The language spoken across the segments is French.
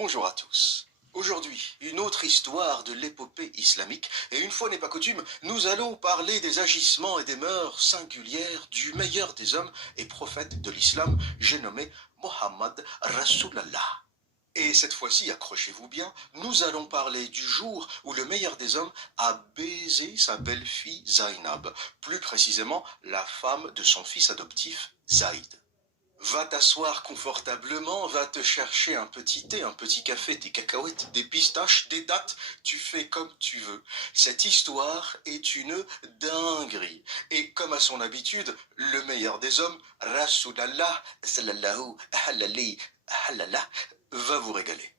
Bonjour à tous. Aujourd'hui, une autre histoire de l'épopée islamique, et une fois n'est pas coutume, nous allons parler des agissements et des mœurs singulières du meilleur des hommes et prophète de l'islam, j'ai nommé Mohammed Rasulallah. Et cette fois-ci, accrochez-vous bien, nous allons parler du jour où le meilleur des hommes a baisé sa belle-fille Zainab, plus précisément la femme de son fils adoptif Zaïd. Va t'asseoir confortablement, va te chercher un petit thé, un petit café, des cacahuètes, des pistaches, des dattes, tu fais comme tu veux. Cette histoire est une dinguerie. Et comme à son habitude, le meilleur des hommes, Rasulallah, sallallahu alayhi halala, va vous régaler.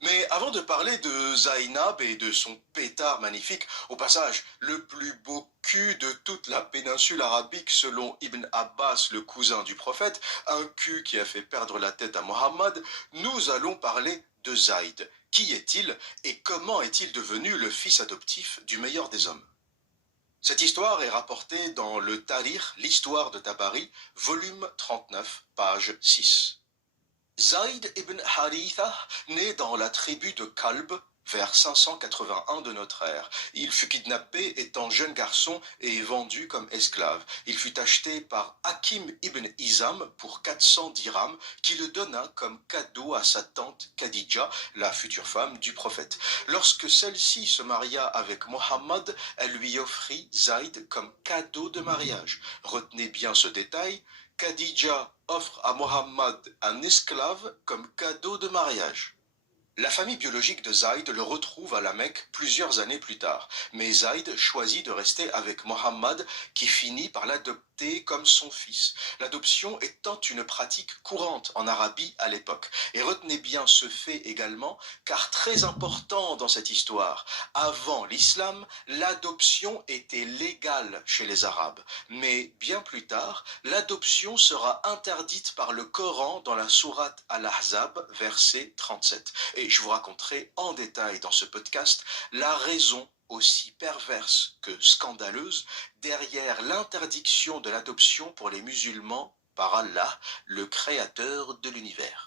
Mais avant de parler de Zainab et de son pétard magnifique, au passage, le plus beau cul de toute la péninsule arabique selon Ibn Abbas, le cousin du prophète, un cul qui a fait perdre la tête à Mohammed, nous allons parler de Zaïd. Qui est-il et comment est-il devenu le fils adoptif du meilleur des hommes? Cette histoire est rapportée dans le Tarikh, l'histoire de Tabari, volume 39, page 6. Zaïd ibn Haritha naît dans la tribu de Kalb vers 581 de notre ère. Il fut kidnappé étant jeune garçon et vendu comme esclave. Il fut acheté par Hakim ibn Hizam pour 400 dirhams qui le donna comme cadeau à sa tante Khadija, la future femme du prophète. Lorsque celle-ci se maria avec Mohammed, elle lui offrit Zaïd comme cadeau de mariage. Retenez bien ce détail. Khadija offre à Mohammed un esclave comme cadeau de mariage. La famille biologique de Zaïd le retrouve à la Mecque plusieurs années plus tard, mais Zaïd choisit de rester avec Mohammed qui finit par l'adopter comme son fils, l'adoption étant une pratique courante en Arabie à l'époque. Et retenez bien ce fait également, car très important dans cette histoire, avant l'islam, l'adoption était légale chez les Arabes, mais bien plus tard, l'adoption sera interdite par le Coran dans la sourate Al-Ahzab, verset 37. Et je vous raconterai en détail dans ce podcast la raison aussi perverse que scandaleuse derrière l'interdiction de l'adoption pour les musulmans par Allah, le créateur de l'univers.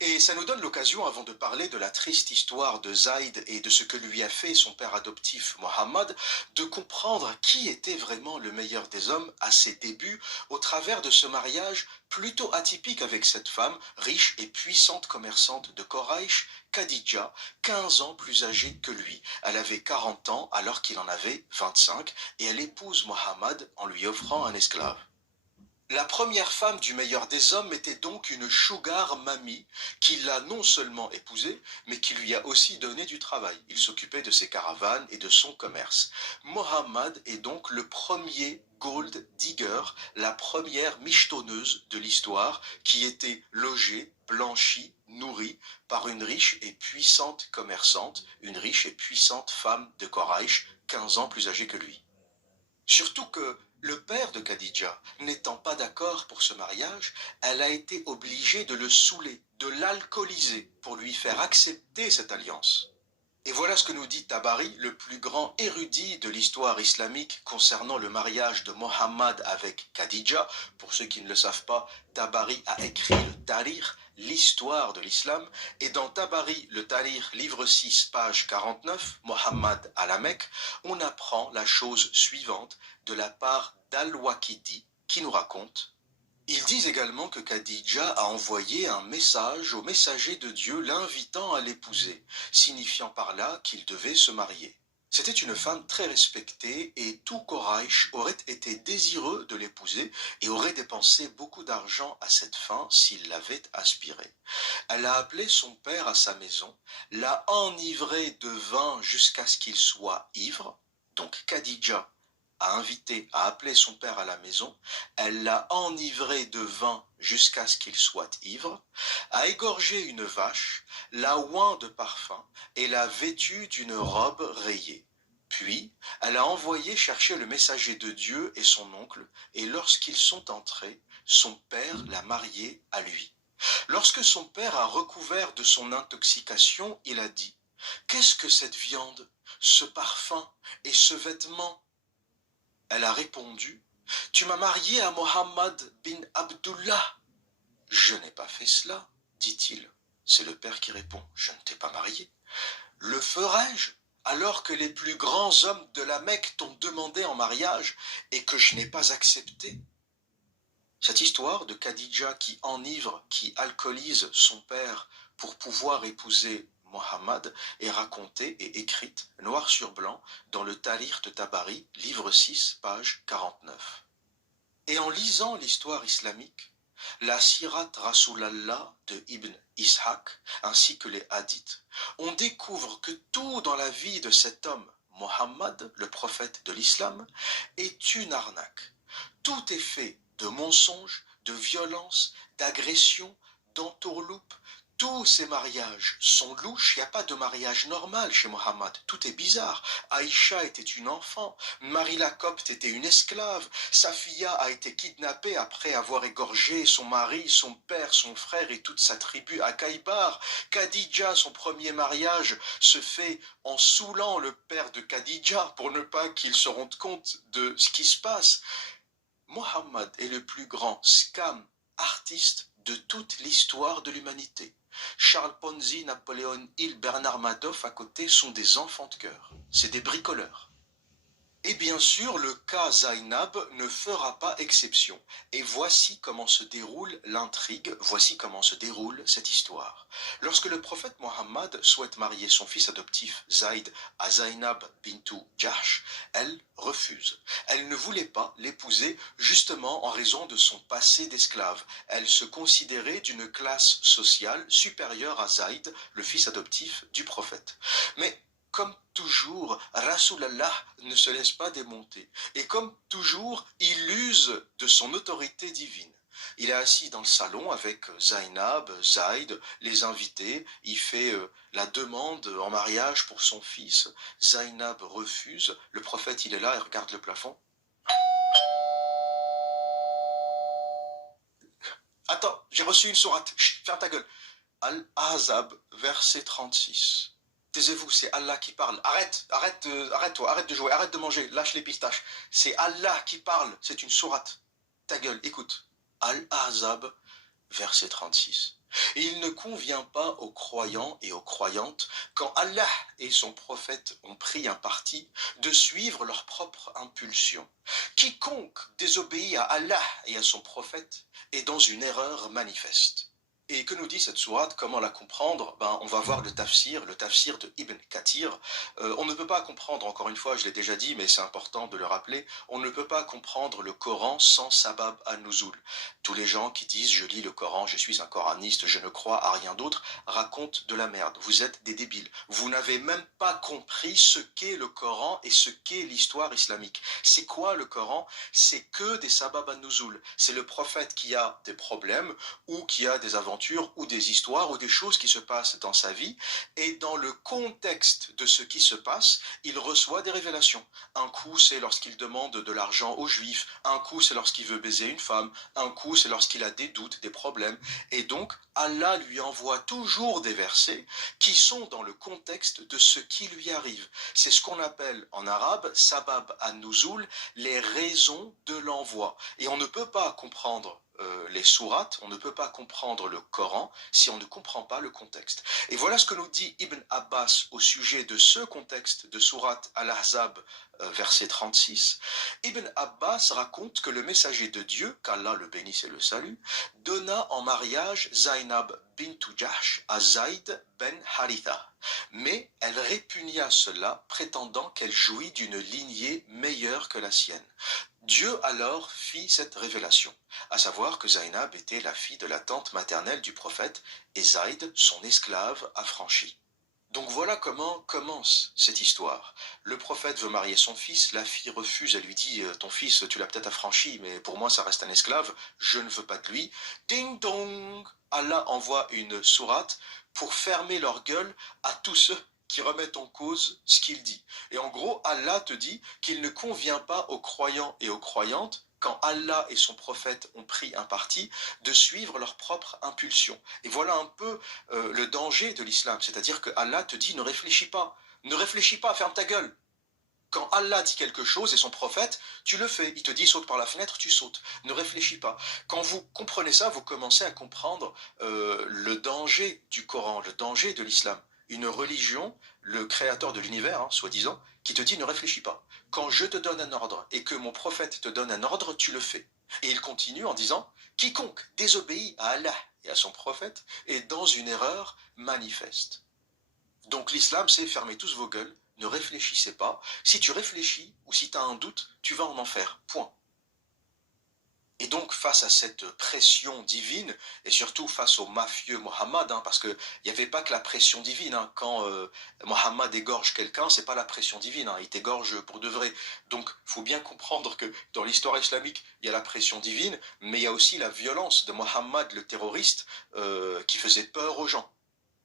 Et ça nous donne l'occasion, avant de parler de la triste histoire de Zaïd et de ce que lui a fait son père adoptif Mohammed, de comprendre qui était vraiment le meilleur des hommes à ses débuts au travers de ce mariage plutôt atypique avec cette femme, riche et puissante commerçante de Koraïch, Khadija, 15 ans plus âgée que lui. Elle avait 40 ans alors qu'il en avait 25 et elle épouse Mohammed en lui offrant un esclave. La première femme du meilleur des hommes était donc une sugar mamie qui l'a non seulement épousée, mais qui lui a aussi donné du travail. Il s'occupait de ses caravanes et de son commerce. Mohammed est donc le premier gold digger, la première michetonneuse de l'histoire qui était logée, blanchie, nourrie par une riche et puissante commerçante, une riche et puissante femme de Koraïch, 15 ans plus âgée que lui. Surtout que le père de Khadija, n'étant pas d'accord pour ce mariage, elle a été obligée de le saouler, de l'alcooliser pour lui faire accepter cette alliance. Et voilà ce que nous dit Tabari, le plus grand érudit de l'histoire islamique concernant le mariage de Mohammed avec Khadija. Pour ceux qui ne le savent pas, Tabari a écrit le Tarikh, l'histoire de l'islam, et dans Tabari, le Tarikh, livre 6, page 49, Mohammed à la Mecque, on apprend la chose suivante de la part d'Al-Waqidi qui nous raconte: ils disent également que Khadija a envoyé un message au messager de Dieu l'invitant à l'épouser, signifiant par là qu'il devait se marier. C'était une femme très respectée et tout Koraïch aurait été désireux de l'épouser et aurait dépensé beaucoup d'argent à cette fin s'il l'avait aspirée. Elle a appelé son père à sa maison, l'a enivré de vin jusqu'à ce qu'il soit ivre, donc Khadija a invité à appeler son père à la maison, elle l'a enivré de vin jusqu'à ce qu'il soit ivre, a égorgé une vache, l'a oint de parfum et l'a vêtue d'une robe rayée. Puis, elle a envoyé chercher le messager de Dieu et son oncle, et lorsqu'ils sont entrés, son père l'a mariée à lui. Lorsque son père a recouvert de son intoxication, il a dit: qu'est-ce que cette viande, ce parfum et ce vêtement? Elle a répondu: tu m'as marié à Mohammed bin Abdullah. Je n'ai pas fait cela, dit-il. C'est le père qui répond, je ne t'ai pas marié. Le ferai-je alors que les plus grands hommes de la Mecque t'ont demandé en mariage et que je n'ai pas accepté? Cette histoire de Khadija qui enivre, qui alcoolise son père pour pouvoir épouser Mohammed est racontée et écrite noir sur blanc dans le Tarikh de Tabari, livre 6, page 49. Et en lisant l'histoire islamique, la Sirat Rasulallah de Ibn Ishaq ainsi que les hadiths, on découvre que tout dans la vie de cet homme, Mohammed, le prophète de l'islam, est une arnaque. Tout est fait de mensonges, de violences, d'agressions, d'entourloupes. Tous ces mariages sont louches, il n'y a pas de mariage normal chez Mohammed, tout est bizarre. Aïcha était une enfant, Marie la Copte était une esclave, Safiya a été kidnappée après avoir égorgé son mari, son père, son frère et toute sa tribu à Kaïbar. Khadija, son premier mariage, se fait en saoulant le père de Khadija pour ne pas qu'il se rende compte de ce qui se passe. Mohammed est le plus grand scam artiste de toute l'histoire de l'humanité. Charles Ponzi, Napoléon Hill, Bernard Madoff à côté sont des enfants de cœur. C'est des bricoleurs. Et bien sûr, le cas Zainab ne fera pas exception. Et voici comment se déroule l'intrigue, voici comment se déroule cette histoire. Lorsque le prophète Mohammed souhaite marier son fils adoptif Zaïd à Zainab bintou Jahsh, elle refuse. Elle ne voulait pas l'épouser justement en raison de son passé d'esclave. Elle se considérait d'une classe sociale supérieure à Zaïd, le fils adoptif du prophète. Mais comme toujours, Rasulallah ne se laisse pas démonter. Et comme toujours, il use de son autorité divine. Il est assis dans le salon avec Zainab, Zaïd, les invités. Il fait la demande en mariage pour son fils. Zainab refuse. Le prophète, il est là et regarde le plafond. Attends, j'ai reçu une sourate. Chut, ferme ta gueule. Al-Ahzab, verset 36. Taisez-vous, c'est Allah qui parle. Arrête-toi, arrête de jouer, arrête de manger, lâche les pistaches. C'est Allah qui parle, c'est une sourate. Ta gueule, écoute. Al-Ahzab, verset 36. Et il ne convient pas aux croyants et aux croyantes, quand Allah et son prophète ont pris un parti, de suivre leur propre impulsion. Quiconque désobéit à Allah et à son prophète est dans une erreur manifeste. Et que nous dit cette sourate? Comment la comprendre? On va voir le tafsir de Ibn Kathir. On ne peut pas comprendre, encore une fois, je l'ai déjà dit, mais c'est important de le rappeler, on ne peut pas comprendre le Coran sans sabab an-nuzul. Tous les gens qui disent « je lis le Coran, je suis un coraniste, je ne crois à rien d'autre » racontent de la merde. Vous êtes des débiles. Vous n'avez même pas compris ce qu'est le Coran et ce qu'est l'histoire islamique. C'est quoi le Coran? C'est que des sabab an-nuzul. C'est le prophète qui a des problèmes ou qui a des aventures ou des histoires ou des choses qui se passent dans sa vie, et dans le contexte de ce qui se passe, il reçoit des révélations. Un coup, c'est lorsqu'il demande de l'argent aux Juifs, un coup, c'est lorsqu'il veut baiser une femme, un coup, c'est lorsqu'il a des doutes, des problèmes, et donc Allah lui envoie toujours des versets qui sont dans le contexte de ce qui lui arrive. C'est ce qu'on appelle en arabe sabab an-nuzul, les raisons de l'envoi. Et on ne peut pas comprendre les sourates, on ne peut pas comprendre le Coran si on ne comprend pas le contexte. Et voilà ce que nous dit Ibn Abbas au sujet de ce contexte de sourate Al-Ahzab, verset 36. Ibn Abbas raconte que le messager de Dieu, qu'Allah le bénisse et le salue, donna en mariage Zainab bintou Jahsh à Zaïd ben Haritha. Mais elle répugna cela, prétendant qu'elle jouit d'une lignée meilleure que la sienne. Dieu alors fit cette révélation, à savoir que Zainab était la fille de la tante maternelle du prophète et Zaïd, son esclave, affranchi. Donc voilà comment commence cette histoire. Le prophète veut marier son fils, la fille refuse, elle lui dit « ton fils, tu l'as peut-être affranchi, mais pour moi ça reste un esclave, je ne veux pas de lui ». Ding dong, Allah envoie une sourate pour fermer leur gueule à tous ceux qui remettent en cause ce qu'il dit. Et en gros, Allah te dit qu'il ne convient pas aux croyants et aux croyantes, quand Allah et son prophète ont pris un parti, de suivre leur propre impulsion. Et voilà un peu le danger de l'islam, c'est-à-dire que Allah te dit ne réfléchis pas, ferme ta gueule. Quand Allah dit quelque chose et son prophète, tu le fais. Il te dit saute par la fenêtre, tu sautes. Ne réfléchis pas. Quand vous comprenez ça, vous commencez à comprendre le danger du Coran, le danger de l'islam. Une religion, le créateur de l'univers, hein, soi-disant, qui te dit ne réfléchis pas. Quand je te donne un ordre et que mon prophète te donne un ordre, tu le fais. Et il continue en disant quiconque désobéit à Allah et à son prophète est dans une erreur manifeste. Donc l'islam, c'est fermez tous vos gueules, ne réfléchissez pas. Si tu réfléchis ou si tu as un doute, tu vas en enfer. Point. Et donc face à cette pression divine, et surtout face au mafieux Mohammed, hein, parce qu'il n'y avait pas que la pression divine, hein, quand Mohammed égorge quelqu'un, c'est pas la pression divine, hein, il t'égorge pour de vrai. Donc il faut bien comprendre que dans l'histoire islamique, il y a la pression divine, mais il y a aussi la violence de Mohammed le terroriste qui faisait peur aux gens.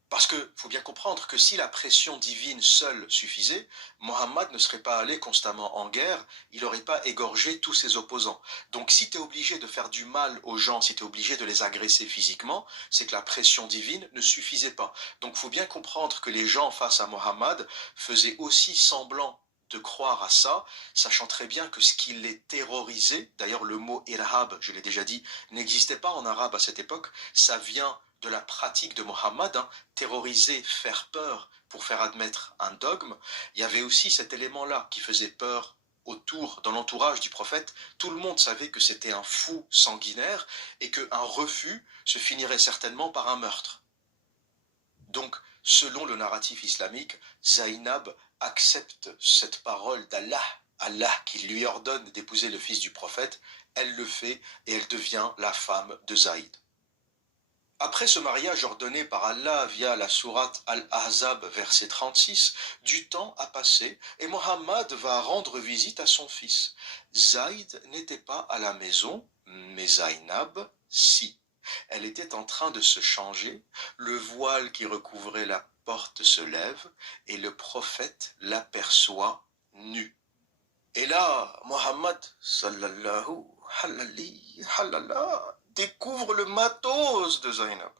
Parce qu'il faut bien comprendre que si la pression divine seule suffisait, Mohammed ne serait pas allé constamment en guerre, il n'aurait pas égorgé tous ses opposants. Donc si tu es obligé de faire du mal aux gens, si tu es obligé de les agresser physiquement, c'est que la pression divine ne suffisait pas. Donc il faut bien comprendre que les gens face à Mohammed faisaient aussi semblant de croire à ça, sachant très bien que ce qui les terrorisait, d'ailleurs le mot irhab, je l'ai déjà dit, n'existait pas en arabe à cette époque, ça vient de la pratique de Mohammed, hein, terroriser, faire peur pour faire admettre un dogme. Il y avait aussi cet élément-là qui faisait peur autour, dans l'entourage du prophète. Tout le monde savait que c'était un fou sanguinaire et qu'un refus se finirait certainement par un meurtre. Donc, selon le narratif islamique, Zainab accepte cette parole d'Allah, Allah qui lui ordonne d'épouser le fils du prophète, elle le fait et elle devient la femme de Zaïd. Après ce mariage ordonné par Allah via la sourate Al-Ahzab verset 36, du temps a passé et Mohammed va rendre visite à son fils. Zaïd n'était pas à la maison, mais Zainab, si. Elle était en train de se changer, le voile qui recouvrait la porte se lève et le prophète l'aperçoit nu. Et là, Mohammed, sallallahu alayhi wa découvre le matos de Zainab,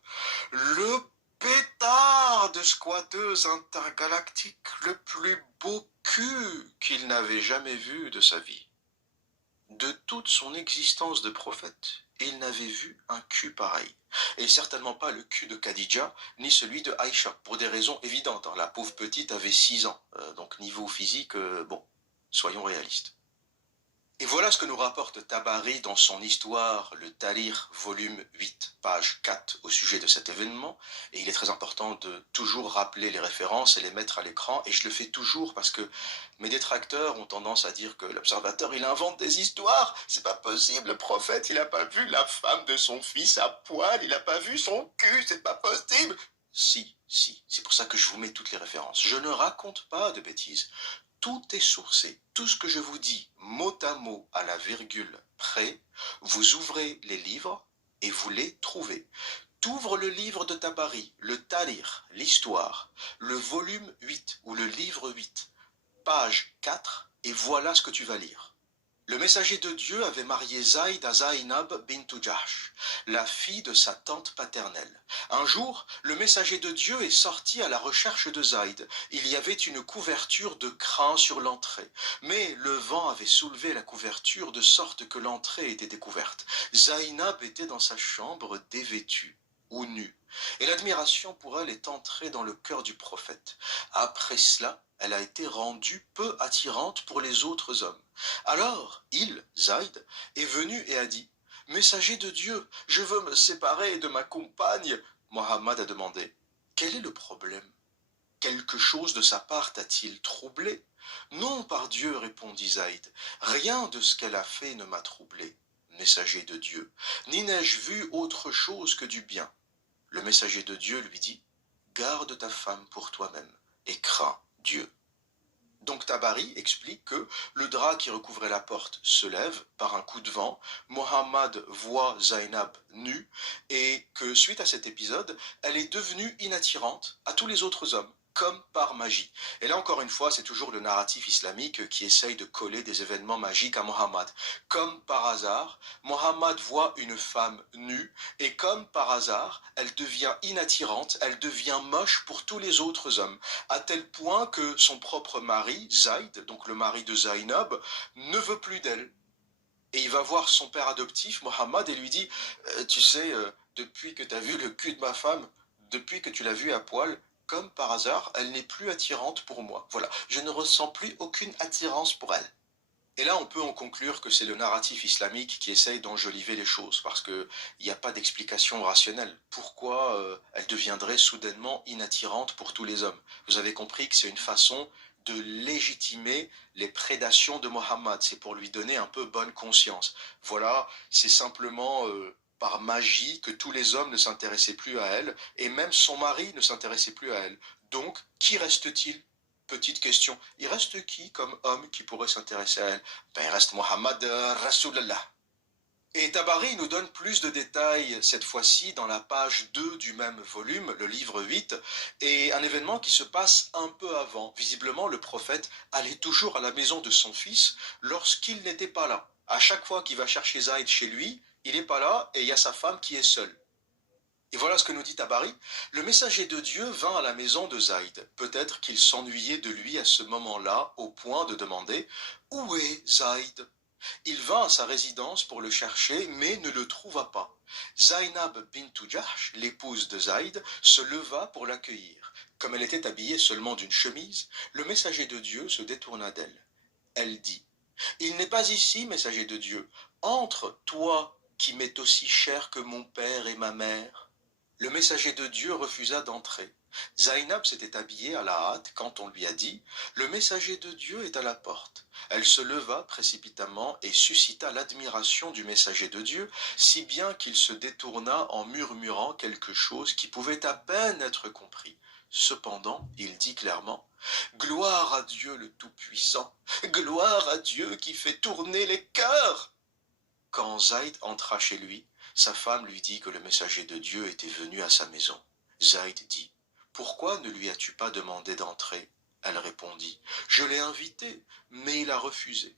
le pétard de squatteuse intergalactique, le plus beau cul qu'il n'avait jamais vu de sa vie. De toute son existence de prophète, il n'avait vu un cul pareil. Et certainement pas le cul de Khadija, ni celui de Aïcha, pour des raisons évidentes. Hein. La pauvre petite avait 6 ans, donc niveau physique, bon, soyons réalistes. Et voilà ce que nous rapporte Tabari dans son histoire, le Talir, volume 8, page 4, au sujet de cet événement. Et il est très important de toujours rappeler les références et les mettre à l'écran. Et je le fais toujours parce que mes détracteurs ont tendance à dire que l'observateur, il invente des histoires. C'est pas possible, le prophète, il n'a pas vu la femme de son fils à poil, il n'a pas vu son cul, c'est pas possible. Si, c'est pour ça que je vous mets toutes les références. Je ne raconte pas de bêtises. Tout est sourcé. Tout ce que je vous dis, mot à mot, à la virgule près, vous ouvrez les livres et vous les trouvez. T'ouvres le livre de Tabari, le Talir, l'histoire, le volume 8 ou le livre 8, page 4, et voilà ce que tu vas lire. Le messager de Dieu avait marié Zaïd à Zainab bintu Jahsh, la fille de sa tante paternelle. Un jour, le messager de Dieu est sorti à la recherche de Zaïd. Il y avait une couverture de crin sur l'entrée, mais le vent avait soulevé la couverture de sorte que l'entrée était découverte. Zainab était dans sa chambre dévêtue ou nue, et l'admiration pour elle est entrée dans le cœur du prophète. Après cela, elle a été rendue peu attirante pour les autres hommes. Alors, il, Zaïd, est venu et a dit « Messager de Dieu, je veux me séparer de ma compagne. » Mohammed a demandé « Quel est le problème? Quelque chose de sa part t'a-t-il troublé? » « Non, par Dieu, répondit Zaïd, rien de ce qu'elle a fait ne m'a troublé. » Messager de Dieu, ni n'ai-je vu autre chose que du bien. Le messager de Dieu lui dit « Garde ta femme pour toi-même et crains Dieu. » Donc Tabari explique que le drap qui recouvrait la porte se lève par un coup de vent, Mohammed voit Zainab nue et que suite à cet épisode, elle est devenue inattirante à tous les autres hommes, comme par magie. Et là encore une fois, c'est toujours le narratif islamique qui essaye de coller des événements magiques à Mohammed. Comme par hasard, Mohammed voit une femme nue et comme par hasard, elle devient inattirante, elle devient moche pour tous les autres hommes, à tel point que son propre mari, Zayd, donc le mari de Zainab, ne veut plus d'elle. Et il va voir son père adoptif, Mohammed, et lui dit tu sais, depuis que tu as vu le cul de ma femme, depuis que tu l'as vue à poil, comme par hasard, elle n'est plus attirante pour moi. Voilà, je ne ressens plus aucune attirance pour elle. Et là, on peut en conclure que c'est le narratif islamique qui essaye d'enjoliver les choses, parce qu'il n'y a pas d'explication rationnelle. Pourquoi elle deviendrait soudainement inattirante pour tous les hommes? Vous avez compris que c'est une façon de légitimer les prédations de Mohammed. C'est pour lui donner un peu bonne conscience. Voilà, c'est simplement par magie que tous les hommes ne s'intéressaient plus à elle, et même son mari ne s'intéressait plus à elle. Donc, qui reste-t-il? Petite question, il reste qui comme homme qui pourrait s'intéresser à elle? Ben, il reste Mohammed Rasulallah. Et Tabari nous donne plus de détails cette fois-ci dans la page 2 du même volume, le livre 8, et un événement qui se passe un peu avant. Visiblement, le prophète allait toujours à la maison de son fils lorsqu'il n'était pas là. À chaque fois qu'il va chercher Zaïd chez lui, il n'est pas là et il y a sa femme qui est seule. Et voilà ce que nous dit Tabari. Le messager de Dieu vint à la maison de Zaïd. Peut-être qu'il s'ennuyait de lui à ce moment-là, au point de demander « Où est Zaïd ?» Il vint à sa résidence pour le chercher, mais ne le trouva pas. Zainab bint Jahsh, l'épouse de Zaïd, se leva pour l'accueillir. Comme elle était habillée seulement d'une chemise, le messager de Dieu se détourna d'elle. Elle dit « Il n'est pas ici, messager de Dieu. Entre, toi qui m'es aussi cher que mon père et ma mère. » Le messager de Dieu refusa d'entrer. Zainab s'était habillée à la hâte quand on lui a dit « Le messager de Dieu est à la porte ». Elle se leva précipitamment et suscita l'admiration du messager de Dieu, si bien qu'il se détourna en murmurant quelque chose qui pouvait à peine être compris. Cependant, il dit clairement « Gloire à Dieu le Tout-Puissant, gloire à Dieu qui fait tourner les cœurs !» Quand Zaïd entra chez lui, sa femme lui dit que le messager de Dieu était venu à sa maison. Zaïd dit « Pourquoi ne lui as-tu pas demandé d'entrer ?» Elle répondit « Je l'ai invité, mais il a refusé. »«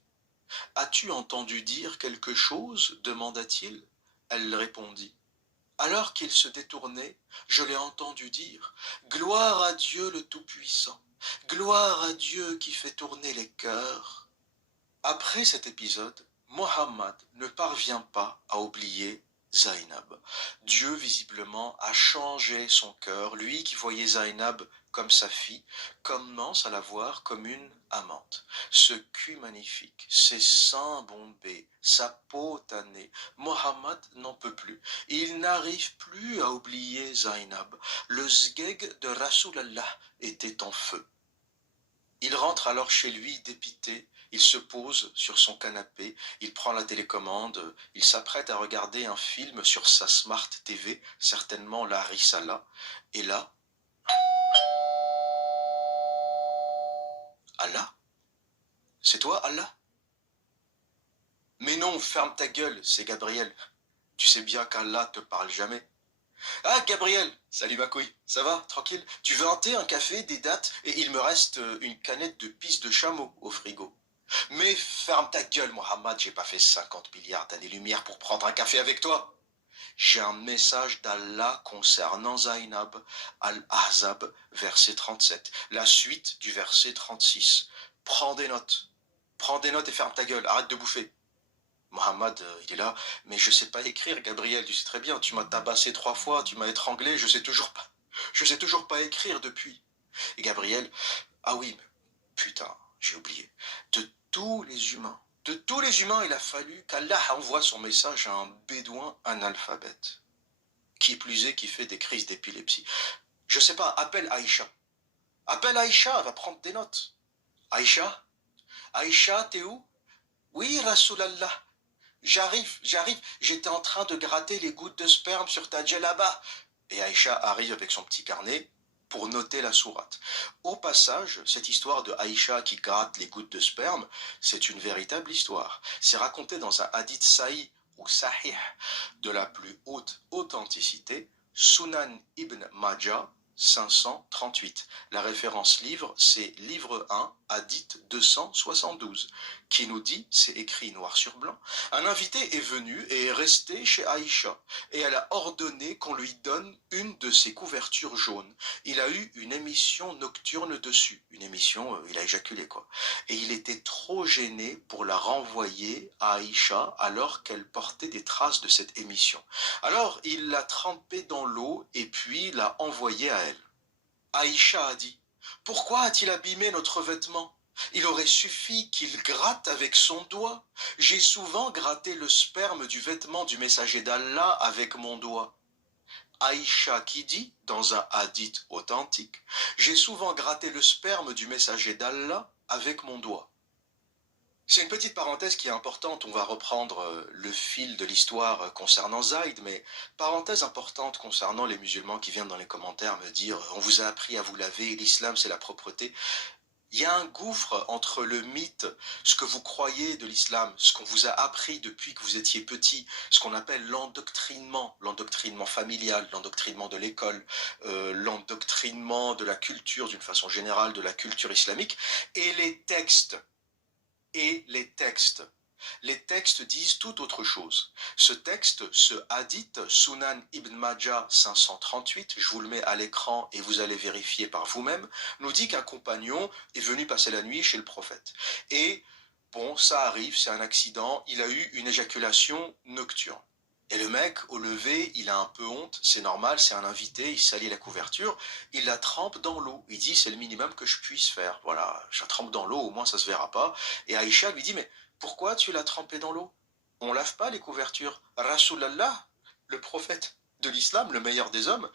As-tu entendu dire quelque chose ?» demanda-t-il. Elle répondit « Alors qu'il se détournait, je l'ai entendu dire « Gloire à Dieu le Tout-Puissant, gloire à Dieu qui fait tourner les cœurs. » Après cet épisode, Mohammed ne parvient pas à oublier Zainab. Dieu visiblement a changé son cœur, lui qui voyait Zainab comme sa fille, commence à la voir comme une amante. Ce cul magnifique, ses seins bombés, sa peau tannée, Mohammed n'en peut plus. Il n'arrive plus à oublier Zainab. Le sgeg de Rasulallah était en feu. Il rentre alors chez lui dépité, il se pose sur son canapé, il prend la télécommande, il s'apprête à regarder un film sur sa Smart TV, certainement la Risala, et là, Allah? C'est toi, Allah? Mais non, ferme ta gueule, c'est Gabriel. Tu sais bien qu'Allah te parle jamais. Ah, Gabriel, salut ma couille, ça va, tranquille? Tu veux un thé, un café, des dattes, et il me reste une canette de pisse de chameau au frigo. Mais ferme ta gueule, Mohammed, j'ai pas fait 50 milliards d'années-lumière pour prendre un café avec toi. J'ai un message d'Allah concernant Zainab, Al-Ahzab, verset 37, la suite du verset 36. Prends des notes et ferme ta gueule, arrête de bouffer. Mohammed, il est là, mais je sais pas écrire, Gabriel, tu sais très bien, tu m'as tabassé 3 fois, tu m'as étranglé, je sais toujours pas écrire depuis. Et Gabriel, ah oui, mais putain, j'ai oublié, de tous les humains, il a fallu qu'Allah envoie son message à un bédouin analphabète. Qui plus est, qui fait des crises d'épilepsie. Je sais pas, appelle Aïcha. Appelle Aïcha, elle va prendre des notes. Aïcha? Aïcha, t'es où? Oui, Rasulallah. J'arrive, j'étais en train de gratter les gouttes de sperme sur ta djellaba. Et Aïcha arrive avec son petit carnet pour noter la sourate. Au passage, cette histoire de Aïcha qui gratte les gouttes de sperme, c'est une véritable histoire. C'est raconté dans un hadith sahih ou sahih de la plus haute authenticité, Sunan ibn Majah, 538. La référence livre, c'est livre 1, hadith 272, qui nous dit, c'est écrit noir sur blanc, un invité est venu et est resté chez Aïcha, et elle a ordonné qu'on lui donne une de ses couvertures jaunes. Il a eu une émission nocturne dessus, une émission, il a éjaculé quoi. Et il était trop gêné pour la renvoyer à Aïcha alors qu'elle portait des traces de cette émission. Alors il l'a trempée dans l'eau et puis l'a envoyée à elle. Aïcha a dit, « Pourquoi a-t-il abîmé notre vêtement? Il aurait suffi qu'il gratte avec son doigt. J'ai souvent gratté le sperme du vêtement du messager d'Allah avec mon doigt. » Aïcha qui dit, dans un hadith authentique, « J'ai souvent gratté le sperme du messager d'Allah avec mon doigt. » C'est une petite parenthèse qui est importante, on va reprendre le fil de l'histoire concernant Zaïd, mais parenthèse importante concernant les musulmans qui viennent dans les commentaires me dire « on vous a appris à vous laver, l'islam c'est la propreté ». Il y a un gouffre entre le mythe, ce que vous croyez de l'islam, ce qu'on vous a appris depuis que vous étiez petit, ce qu'on appelle l'endoctrinement, l'endoctrinement familial, l'endoctrinement de l'école, l'endoctrinement de la culture d'une façon générale, de la culture islamique, et les textes. Et les textes. Les textes disent tout autre chose. Ce texte, ce hadith, Sunan ibn Majah 538, je vous le mets à l'écran et vous allez vérifier par vous-même, nous dit qu'un compagnon est venu passer la nuit chez le prophète. Et bon, ça arrive, c'est un accident, il a eu une éjaculation nocturne. Et le mec, au lever, il a un peu honte, c'est normal, c'est un invité, il salit la couverture, il la trempe dans l'eau. Il dit, c'est le minimum que je puisse faire. Voilà, je la trempe dans l'eau, au moins ça se verra pas. Et Aïcha lui dit, mais pourquoi tu l'as trempée dans l'eau? On lave pas les couvertures. Rasulallah, le prophète de l'islam, le meilleur des hommes,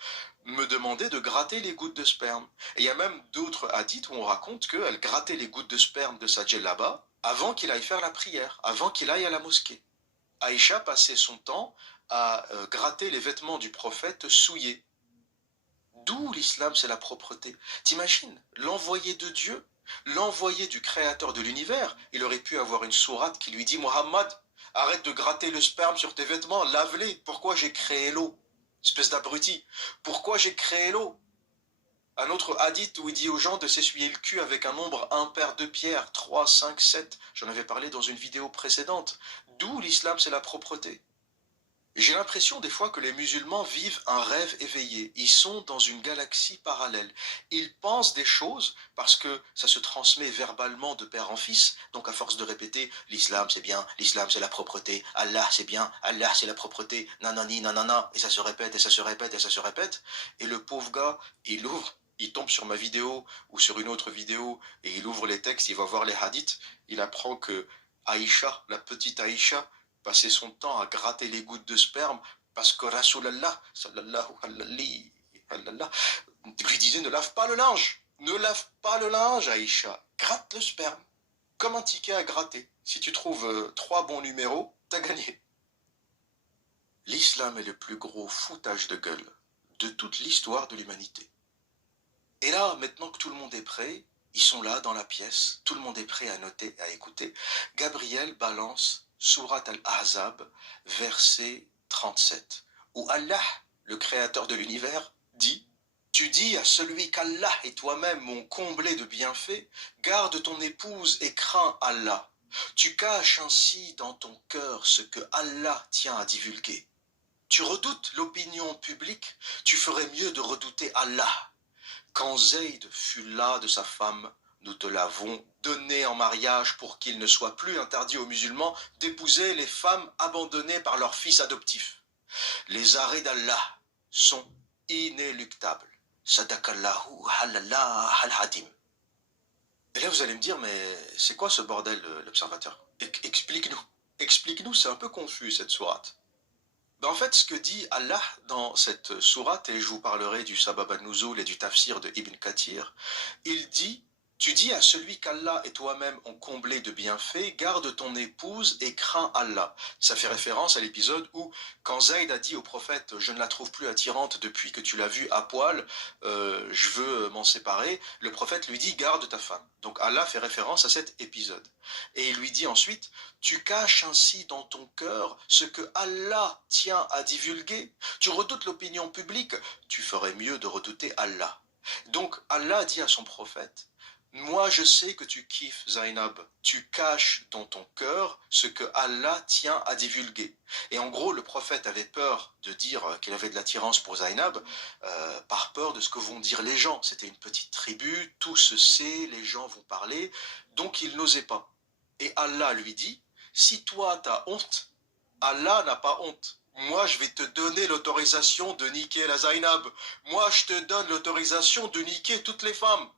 me demandait de gratter les gouttes de sperme. Et il y a même d'autres hadiths où on raconte qu'elle grattait les gouttes de sperme de sa djellaba avant qu'il aille faire la prière, avant qu'il aille à la mosquée. Aïcha passait son temps à gratter les vêtements du prophète souillés. D'où l'islam, c'est la propreté. T'imagines, l'envoyé de Dieu, l'envoyé du créateur de l'univers, il aurait pu avoir une sourate qui lui dit « Mohammed, arrête de gratter le sperme sur tes vêtements, lave-les. Pourquoi j'ai créé l'eau? Espèce d'abruti. Pourquoi j'ai créé l'eau ?» Un autre hadith où il dit aux gens de s'essuyer le cul avec un nombre impair de pierres, 3, 5, 7. J'en avais parlé dans une vidéo précédente. D'où l'islam, c'est la propreté. J'ai l'impression des fois que les musulmans vivent un rêve éveillé. Ils sont dans une galaxie parallèle. Ils pensent des choses parce que ça se transmet verbalement de père en fils. Donc à force de répéter, l'islam c'est bien, l'islam c'est la propreté, Allah c'est bien, Allah c'est la propreté, nanani nanana, et ça se répète, et ça se répète, et ça se répète. Et le pauvre gars, il ouvre, il tombe sur ma vidéo ou sur une autre vidéo et il ouvre les textes, il va voir les hadiths, il apprend que Aïcha, la petite Aïcha, passait son temps à gratter les gouttes de sperme parce que Rasulallah, sallallahu alayhi wa sallam, lui disait ne lave pas le linge, ne lave pas le linge Aïcha, gratte le sperme, comme un ticket à gratter. Si tu trouves 3 bons numéros, t'as gagné. L'islam est le plus gros foutage de gueule de toute l'histoire de l'humanité. Et là, maintenant que tout le monde est prêt, ils sont là dans la pièce, tout le monde est prêt à noter, à écouter, Gabriel balance Surat al-Ahzab, verset 37, où Allah, le créateur de l'univers, dit « Tu dis à celui qu'Allah et toi-même m'ont comblé de bienfaits, garde ton épouse et crains Allah. Tu caches ainsi dans ton cœur ce que Allah tient à divulguer. Tu redoutes l'opinion publique, tu ferais mieux de redouter Allah. Quand Zayd fut las de sa femme, nous te l'avons donné en mariage pour qu'il ne soit plus interdit aux musulmans d'épouser les femmes abandonnées par leurs fils adoptifs. Les arrêts d'Allah sont inéluctables. Sadakallahu halallah al-hadim. » Et là vous allez me dire, mais c'est quoi ce bordel, l'observateur? Explique-nous. Explique-nous, c'est un peu confus cette sourate. Ben en fait, ce que dit Allah dans cette sourate, et je vous parlerai du Sabab an-Nuzul et du tafsir de Ibn Kathir, il dit Tu dis à celui qu'Allah et toi-même ont comblé de bienfaits, garde ton épouse et crains Allah. Ça fait référence à l'épisode où, quand Zayd a dit au prophète, je ne la trouve plus attirante depuis que tu l'as vue à poil, je veux m'en séparer, le prophète lui dit, garde ta femme. Donc Allah fait référence à cet épisode. Et il lui dit ensuite, tu caches ainsi dans ton cœur ce que Allah tient à divulguer. Tu redoutes l'opinion publique, tu ferais mieux de redouter Allah. Donc Allah dit à son prophète, moi je sais que tu kiffes Zainab, tu caches dans ton cœur ce que Allah tient à divulguer. Et en gros, le prophète avait peur de dire qu'il avait de l'attirance pour Zainab, par peur de ce que vont dire les gens. C'était une petite tribu, tout se sait, les gens vont parler, donc il n'osait pas. Et Allah lui dit, si toi t'as honte, Allah n'a pas honte. Moi, je vais te donner l'autorisation de niquer la Zainab. Moi, je te donne l'autorisation de niquer toutes les femmes.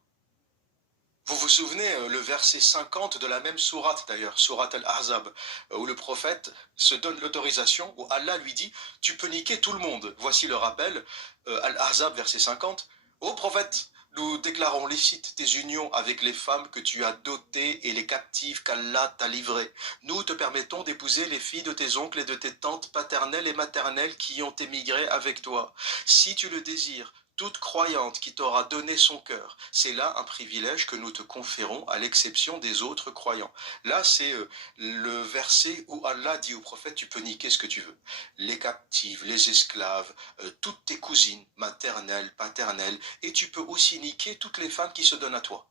Vous vous souvenez le verset 50 de la même sourate d'ailleurs, sourate Al-Ahzab, où le prophète se donne l'autorisation, où Allah lui dit, tu peux niquer tout le monde. Voici le rappel, Al-Ahzab verset 50, ô prophète, nous déclarons licite tes unions avec les femmes que tu as dotées et les captives qu'Allah t'a livrées. Nous te permettons d'épouser les filles de tes oncles et de tes tantes paternelles et maternelles qui ont émigré avec toi. Si tu le désires, toute croyante qui t'aura donné son cœur, c'est là un privilège que nous te conférons à l'exception des autres croyants. Là, c'est le verset où Allah dit au prophète, tu peux niquer ce que tu veux. Les captives, les esclaves, toutes tes cousines, maternelles, paternelles, et tu peux aussi niquer toutes les femmes qui se donnent à toi.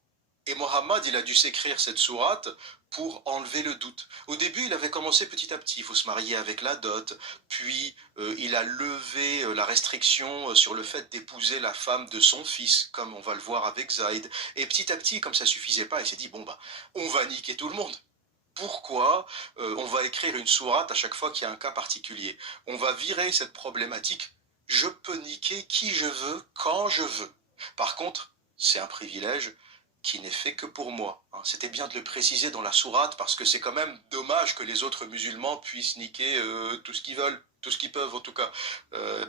Et Mohammed, il a dû s'écrire cette sourate pour enlever le doute. Au début, il avait commencé petit à petit, il faut se marier avec la dot, puis il a levé la restriction sur le fait d'épouser la femme de son fils, comme on va le voir avec Zayd. Et petit à petit, comme ça suffisait pas, il s'est dit, bon bah, on va niquer tout le monde. Pourquoi on va écrire une sourate à chaque fois qu'il y a un cas particulier? On va virer cette problématique. Je peux niquer qui je veux, quand je veux. Par contre, c'est un privilège qui n'est fait que pour moi. C'était bien de le préciser dans la sourate parce que c'est quand même dommage que les autres musulmans puissent niquer tout ce qu'ils veulent, tout ce qu'ils peuvent en tout cas.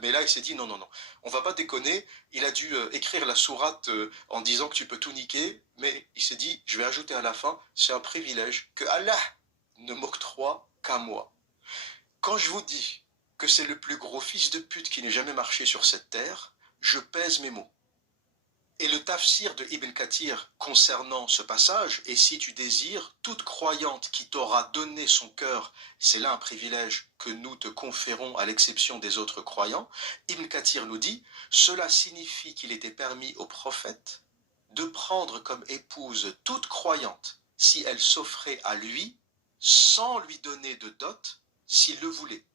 Mais là, il s'est dit non, non, non, on va pas déconner. Il a dû écrire la sourate en disant que tu peux tout niquer, mais il s'est dit, je vais ajouter à la fin, c'est un privilège que Allah ne m'octroie qu'à moi. Quand je vous dis que c'est le plus gros fils de pute qui n'ait jamais marché sur cette terre, je pèse mes mots. Et le tafsir de Ibn Kathir concernant ce passage, et si tu désires, toute croyante qui t'aura donné son cœur, c'est là un privilège que nous te conférons à l'exception des autres croyants, Ibn Kathir nous dit, cela signifie qu'il était permis au prophète de prendre comme épouse toute croyante si elle s'offrait à lui sans lui donner de dot s'il le voulait.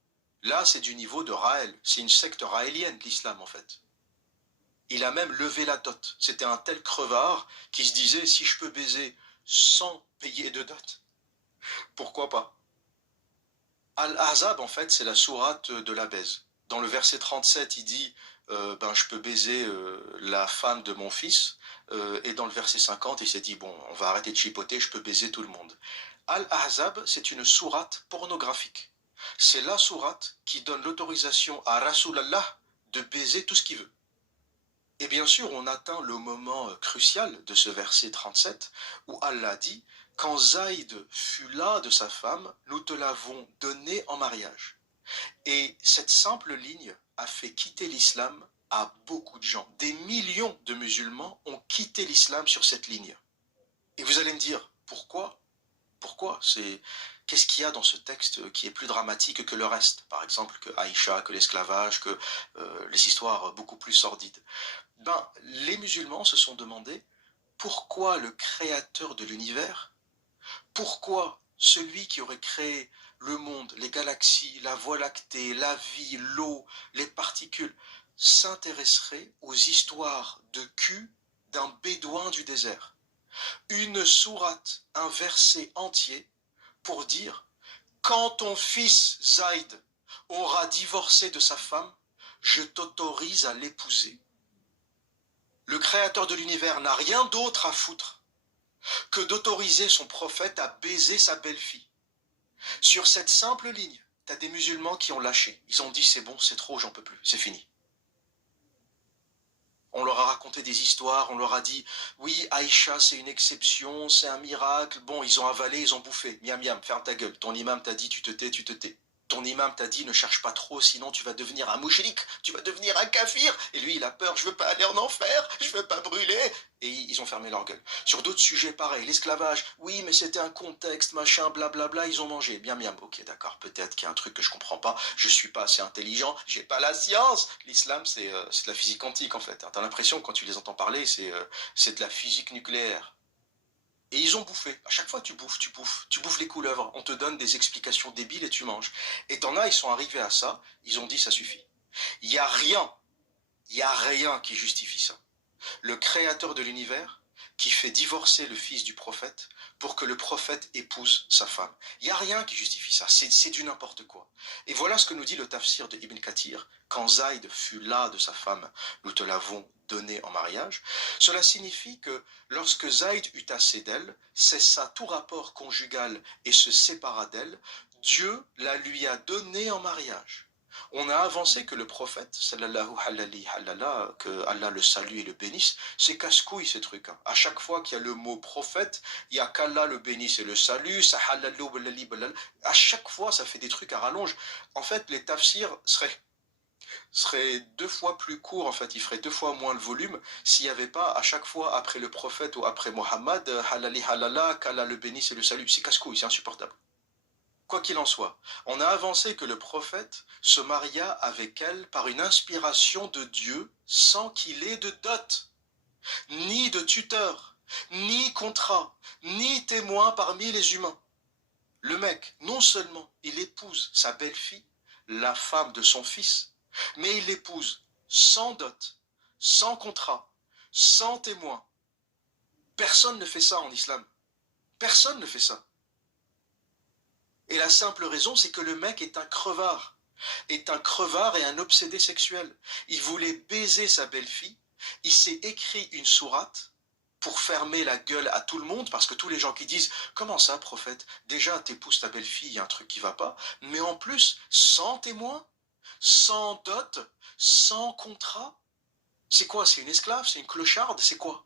Là, c'est du niveau de Raël, c'est une secte raélienne, l'islam en fait. Il a même levé la dot. C'était un tel crevard qui se disait, si je peux baiser sans payer de dot, pourquoi pas? Al-Ahzab, en fait, c'est la sourate de la baise. Dans le verset 37, il dit, je peux baiser la femme de mon fils. Et dans le verset 50, il s'est dit, bon, on va arrêter de chipoter, je peux baiser tout le monde. Al-Ahzab, c'est une sourate pornographique. C'est la sourate qui donne l'autorisation à Rasulallah de baiser tout ce qu'il veut. Et bien sûr, on atteint le moment crucial de ce verset 37, où Allah dit, quand Zayd fut là de sa femme, nous te l'avons donné en mariage. Et cette simple ligne a fait quitter l'islam à beaucoup de gens. Des millions de musulmans ont quitté l'islam sur cette ligne. Et vous allez me dire, pourquoi? Pourquoi? Qu'est-ce qu'il y a dans ce texte qui est plus dramatique que le reste? Par exemple, que Aïcha, que l'esclavage, que les histoires beaucoup plus sordides. Les musulmans se sont demandé pourquoi le créateur de l'univers, pourquoi celui qui aurait créé le monde, les galaxies, la voie lactée, la vie, l'eau, les particules, s'intéresserait aux histoires de cul d'un bédouin du désert. Une sourate, un verset entier pour dire quand ton fils Zayd aura divorcé de sa femme, je t'autorise à l'épouser. Le créateur de l'univers n'a rien d'autre à foutre que d'autoriser son prophète à baiser sa belle-fille. Sur cette simple ligne, t'as des musulmans qui ont lâché. Ils ont dit c'est bon, c'est trop, j'en peux plus, c'est fini. On leur a raconté des histoires, on leur a dit, oui, Aïcha, c'est une exception, c'est un miracle. Bon, ils ont avalé, ils ont bouffé. Miam, miam, ferme ta gueule. Ton imam t'a dit, tu te tais, tu te tais. Ton imam t'a dit, ne cherche pas trop, sinon tu vas devenir un mouchrik, tu vas devenir un kafir. Et lui, il a peur, je veux pas aller en enfer, je veux pas brûler. Et ils ont fermé leur gueule. Sur d'autres sujets pareils, l'esclavage, oui, mais c'était un contexte, machin, blablabla, ils ont mangé. Bien, miam, ok, d'accord, peut-être qu'il y a un truc que je comprends pas, je suis pas assez intelligent, j'ai pas la science. L'islam, c'est de la physique quantique, en fait. T'as l'impression, quand tu les entends parler, c'est de la physique nucléaire. Et ils ont bouffé. À chaque fois, tu bouffes, tu bouffes. Tu bouffes les couleuvres. On te donne des explications débiles et tu manges. Et t'en as, ils sont arrivés à ça. Ils ont dit, ça suffit. Il n'y a rien, il n'y a rien qui justifie ça. Le créateur de l'univers qui fait divorcer le fils du prophète pour que le prophète épouse sa femme. Il n'y a rien qui justifie ça, c'est du n'importe quoi. Et voilà ce que nous dit le tafsir de Ibn Kathir. Quand Zaïd fut là de sa femme, nous te l'avons donné en mariage. Cela signifie que lorsque Zaïd eut assez d'elle, cessa tout rapport conjugal et se sépara d'elle, Dieu la lui a donnée en mariage. On a avancé que le prophète, sallallahu alayhi halala, que Allah le salue et le bénisse, c'est casse-couille ces trucs. Hein. À chaque fois qu'il y a le mot prophète, il y a qu'Allah le bénisse et le salue, à chaque fois ça fait des trucs à rallonge. En fait, les tafsirs seraient 2 fois plus courts, en fait, ils feraient 2 fois moins le volume s'il n'y avait pas à chaque fois après le prophète ou après Mohammed, halali halala, qu'Allah le bénisse et le salue. C'est casse-couille, c'est insupportable. Quoi qu'il en soit, on a avancé que le prophète se maria avec elle par une inspiration de Dieu sans qu'il ait de dot, ni de tuteur, ni contrat, ni témoin parmi les humains. Le mec, non seulement il épouse sa belle-fille, la femme de son fils, mais il l'épouse sans dot, sans contrat, sans témoin. Personne ne fait ça en islam. Personne ne fait ça. Et la simple raison, c'est que le mec est un crevard. Est un crevard et un obsédé sexuel. Il voulait baiser sa belle-fille. Il s'est écrit une sourate pour fermer la gueule à tout le monde, parce que tous les gens qui disent « Comment ça, prophète? Déjà, t'épouses ta belle-fille, il y a un truc qui va pas. Mais en plus, sans témoin, sans dot, sans contrat. C'est quoi? C'est une esclave? C'est une clocharde? C'est quoi ?»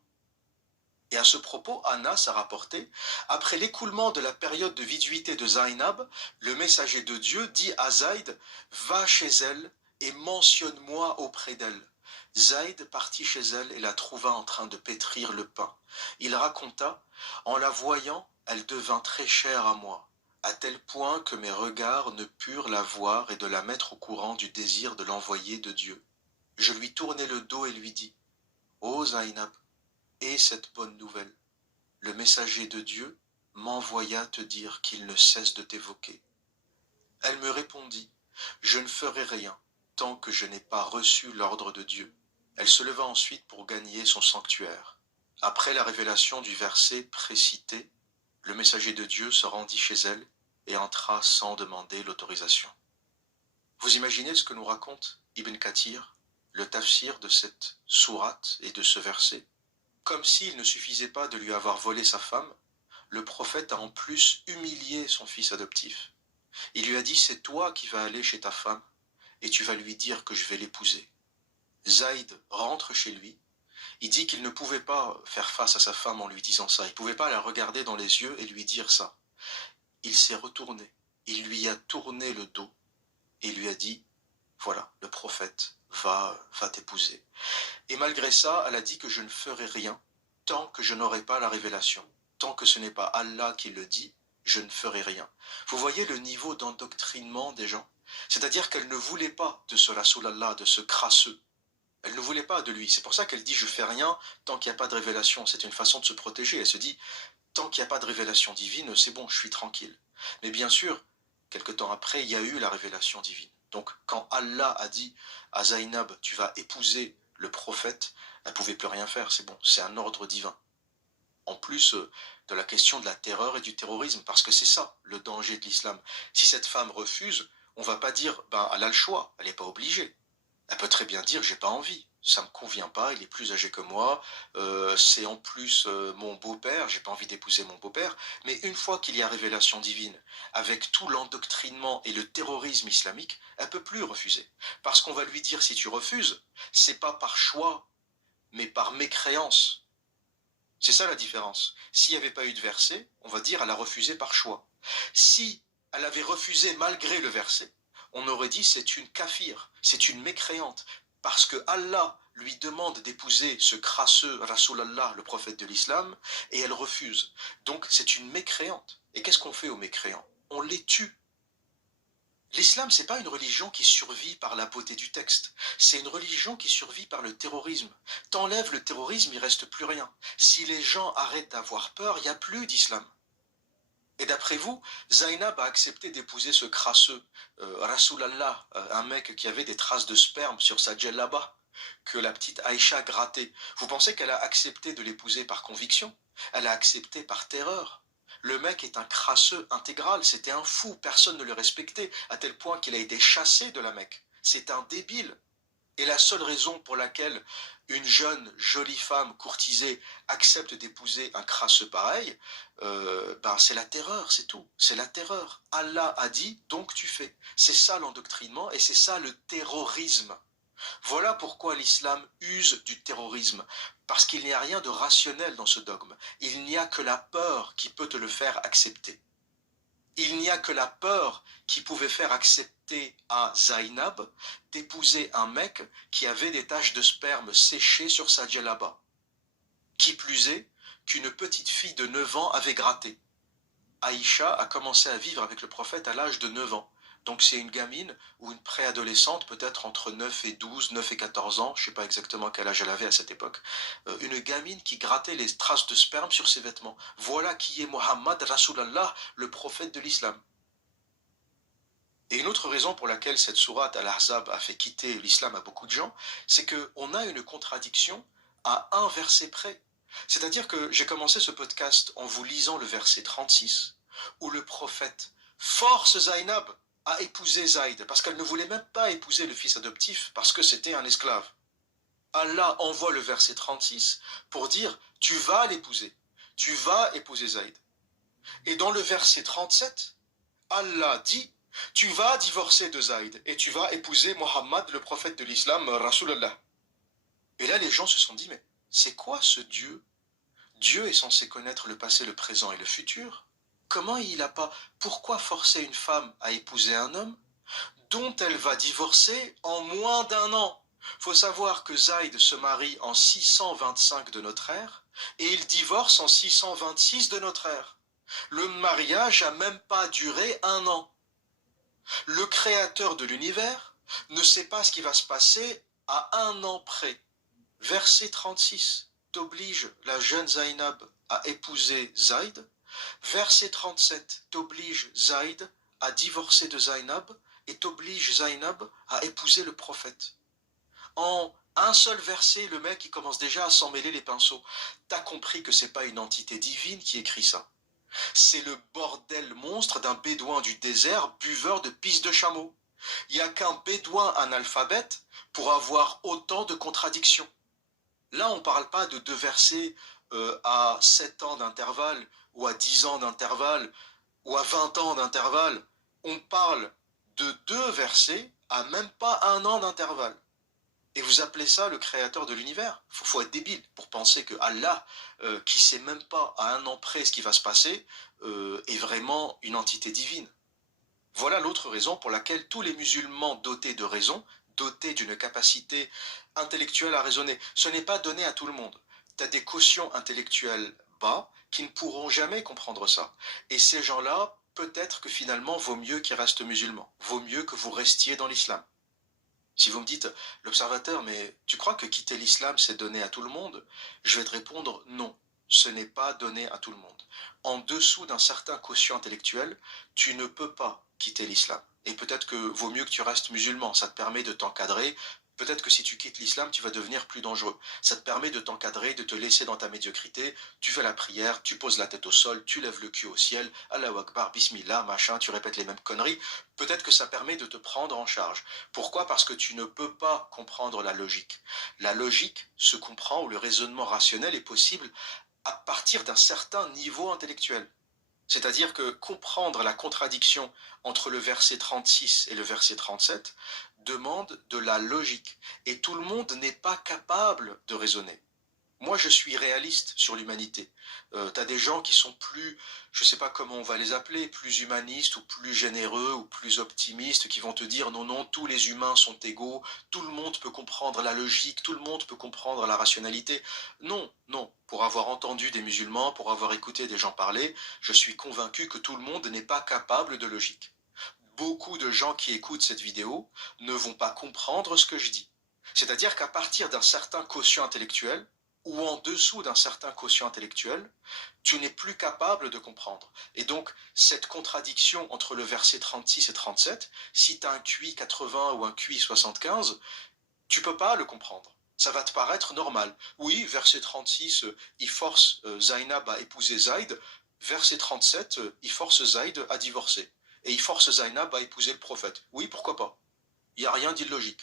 Et à ce propos, Anas a rapporté, après l'écoulement de la période de viduité de Zainab, le messager de Dieu dit à Zaïd, va chez elle et mentionne-moi auprès d'elle. Zaïd partit chez elle et la trouva en train de pétrir le pain. Il raconta, en la voyant, elle devint très chère à moi, à tel point que mes regards ne purent la voir et de la mettre au courant du désir de l'envoyer de Dieu. Je lui tournai le dos et lui dis, ô Zainab, et cette bonne nouvelle, le messager de Dieu m'envoya te dire qu'il ne cesse de t'évoquer. Elle me répondit, je ne ferai rien tant que je n'ai pas reçu l'ordre de Dieu. Elle se leva ensuite pour gagner son sanctuaire. Après la révélation du verset précité, le messager de Dieu se rendit chez elle et entra sans demander l'autorisation. Vous imaginez ce que nous raconte Ibn Kathir, le tafsir de cette sourate et de ce verset? Comme s'il ne suffisait pas de lui avoir volé sa femme, le prophète a en plus humilié son fils adoptif. Il lui a dit, c'est toi qui vas aller chez ta femme et tu vas lui dire que je vais l'épouser. Zaïd rentre chez lui. Il dit qu'il ne pouvait pas faire face à sa femme en lui disant ça. Il ne pouvait pas la regarder dans les yeux et lui dire ça. Il s'est retourné. Il lui a tourné le dos et lui a dit, voilà, le prophète va t'épouser. Et malgré ça, elle a dit que je ne ferai rien tant que je n'aurai pas la révélation. Tant que ce n'est pas Allah qui le dit, je ne ferai rien. Vous voyez le niveau d'endoctrinement des gens? C'est-à-dire qu'elle ne voulait pas de ce Rasulallah, de ce crasseux. Elle ne voulait pas de lui. C'est pour ça qu'elle dit je fais rien tant qu'il n'y a pas de révélation. C'est une façon de se protéger. Elle se dit tant qu'il n'y a pas de révélation divine, c'est bon, je suis tranquille. Mais bien sûr, quelque temps après, il y a eu la révélation divine. Donc quand Allah a dit à Zainab, tu vas épouser le prophète, elle ne pouvait plus rien faire, c'est bon, c'est un ordre divin. En plus de la question de la terreur et du terrorisme, parce que c'est ça le danger de l'islam. Si cette femme refuse, on ne va pas dire, ben elle a le choix, elle n'est pas obligée. Elle peut très bien dire, j'ai pas envie, ça me convient pas, il est plus âgé que moi, c'est en plus mon beau-père, j'ai pas envie d'épouser mon beau-père, mais une fois qu'il y a révélation divine, avec tout l'endoctrinement et le terrorisme islamique, elle peut plus refuser. Parce qu'on va lui dire, si tu refuses, c'est pas par choix, mais par mécréance. C'est ça la différence. S'il n'y avait pas eu de verset, on va dire elle a refusé par choix. Si elle avait refusé malgré le verset, on aurait dit c'est une kafir, c'est une mécréante, parce que Allah lui demande d'épouser ce crasseux Rasulallah, le prophète de l'islam, et elle refuse. Donc c'est une mécréante. Et qu'est-ce qu'on fait aux mécréants? On les tue. L'islam, c'est pas une religion qui survit par la beauté du texte. C'est une religion qui survit par le terrorisme. T'enlèves le terrorisme, il reste plus rien. Si les gens arrêtent d'avoir peur, il n'y a plus d'islam. Et d'après vous, Zainab a accepté d'épouser ce crasseux Rasulallah, un mec qui avait des traces de sperme sur sa djellaba, que la petite Aïcha grattait. Vous pensez qu'elle a accepté de l'épouser par conviction? Elle a accepté par terreur. Le mec est un crasseux intégral, c'était un fou, personne ne le respectait, à tel point qu'il a été chassé de la Mecque. C'est un débile. Et la seule raison pour laquelle une jeune, jolie femme courtisée accepte d'épouser un crasseux pareil, c'est la terreur, c'est tout. C'est la terreur. Allah a dit, donc tu fais. C'est ça l'endoctrinement et c'est ça le terrorisme. Voilà pourquoi l'islam use du terrorisme, parce qu'il n'y a rien de rationnel dans ce dogme. Il n'y a que la peur qui peut te le faire accepter. Il n'y a que la peur qui pouvait faire accepter à Zainab d'épouser un mec qui avait des taches de sperme séchées sur sa djellaba. Qui plus est, qu'une petite fille de 9 ans avait gratté. Aïcha a commencé à vivre avec le prophète à l'âge de 9 ans. Donc c'est une gamine ou une préadolescente, peut-être entre 9 et 12, 9 et 14 ans, je ne sais pas exactement quel âge elle avait à cette époque, une gamine qui grattait les traces de sperme sur ses vêtements. Voilà qui est Muhammad Rasulallah, le prophète de l'islam. Et une autre raison pour laquelle cette sourate Al-Ahzab a fait quitter l'islam à beaucoup de gens, c'est qu'on a une contradiction à un verset près. C'est-à-dire que j'ai commencé ce podcast en vous lisant le verset 36, où le prophète force Zainab à épouser Zaïd, parce qu'elle ne voulait même pas épouser le fils adoptif, parce que c'était un esclave. Allah envoie le verset 36 pour dire, tu vas l'épouser, tu vas épouser Zaïd. Et dans le verset 37, Allah dit, tu vas divorcer de Zaïd, et tu vas épouser Mohammed, le prophète de l'islam, Rasulallah. Et là, les gens se sont dit, mais c'est quoi ce Dieu? Dieu est censé connaître le passé, le présent et le futur. Comment il n'a pas... Pourquoi forcer une femme à épouser un homme dont elle va divorcer en moins d'un an? Faut savoir que Zaïd se marie en 625 de notre ère et il divorce en 626 de notre ère. Le mariage n'a même pas duré un an. Le créateur de l'univers ne sait pas ce qui va se passer à un an près. Verset 36 t'oblige la jeune Zainab à épouser Zaïd. Verset 37 t'oblige Zaïd à divorcer de Zainab et t'oblige Zainab à épouser le prophète. En un seul verset, le mec il commence déjà à s'en mêler les pinceaux. T'as compris que c'est pas une entité divine qui écrit ça. C'est le bordel monstre d'un bédouin du désert buveur de pisse de chameau. Il n'y a qu'un bédouin analphabète pour avoir autant de contradictions. Là, on ne parle pas de deux versets à 7 ans d'intervalle, ou à 10 ans d'intervalle, ou à 20 ans d'intervalle. On parle de deux versets à même pas un an d'intervalle. Et vous appelez ça le créateur de l'univers? Faut être débile pour penser que Allah, qui sait même pas à un an près ce qui va se passer, est vraiment une entité divine. Voilà l'autre raison pour laquelle tous les musulmans dotés de raison, dotés d'une capacité intellectuelle à raisonner, ce n'est pas donné à tout le monde. Tu as des quotients intellectuels bas qui ne pourront jamais comprendre ça. Et ces gens-là, peut-être que finalement, vaut mieux qu'ils restent musulmans. Vaut mieux que vous restiez dans l'islam. Si vous me dites, l'observateur, mais tu crois que quitter l'islam, c'est donné à tout le monde? Je vais te répondre, non, ce n'est pas donné à tout le monde. En dessous d'un certain quotient intellectuel, tu ne peux pas quitter l'islam. Et peut-être que vaut mieux que tu restes musulman, ça te permet de t'encadrer. Peut-être que si tu quittes l'islam, tu vas devenir plus dangereux. Ça te permet de t'encadrer, de te laisser dans ta médiocrité. Tu fais la prière, tu poses la tête au sol, tu lèves le cul au ciel, Allahu Akbar, Bismillah, machin, tu répètes les mêmes conneries. Peut-être que ça permet de te prendre en charge. Pourquoi? Parce que tu ne peux pas comprendre la logique. La logique se comprend, ou le raisonnement rationnel est possible à partir d'un certain niveau intellectuel. C'est-à-dire que comprendre la contradiction entre le verset 36 et le verset 37 demande de la logique. Et tout le monde n'est pas capable de raisonner. Moi, je suis réaliste sur l'humanité. T'as des gens qui sont plus, je sais pas comment on va les appeler, plus humanistes ou plus généreux ou plus optimistes, qui vont te dire non, non, tous les humains sont égaux, tout le monde peut comprendre la logique, tout le monde peut comprendre la rationalité. Non, non. Pour avoir entendu des musulmans, pour avoir écouté des gens parler, je suis convaincu que tout le monde n'est pas capable de logique. Beaucoup de gens qui écoutent cette vidéo ne vont pas comprendre ce que je dis. C'est-à-dire qu'à partir d'un certain quotient intellectuel, ou en dessous d'un certain quotient intellectuel, tu n'es plus capable de comprendre. Et donc, cette contradiction entre le verset 36 et 37, si tu as un QI 80 ou un QI 75, tu peux pas le comprendre. Ça va te paraître normal. Oui, verset 36, il force Zainab à épouser Zaïd. Verset 37, il force Zaïd à divorcer. Et il force Zainab à épouser le prophète. Oui, pourquoi pas? Il n'y a rien d'illogique.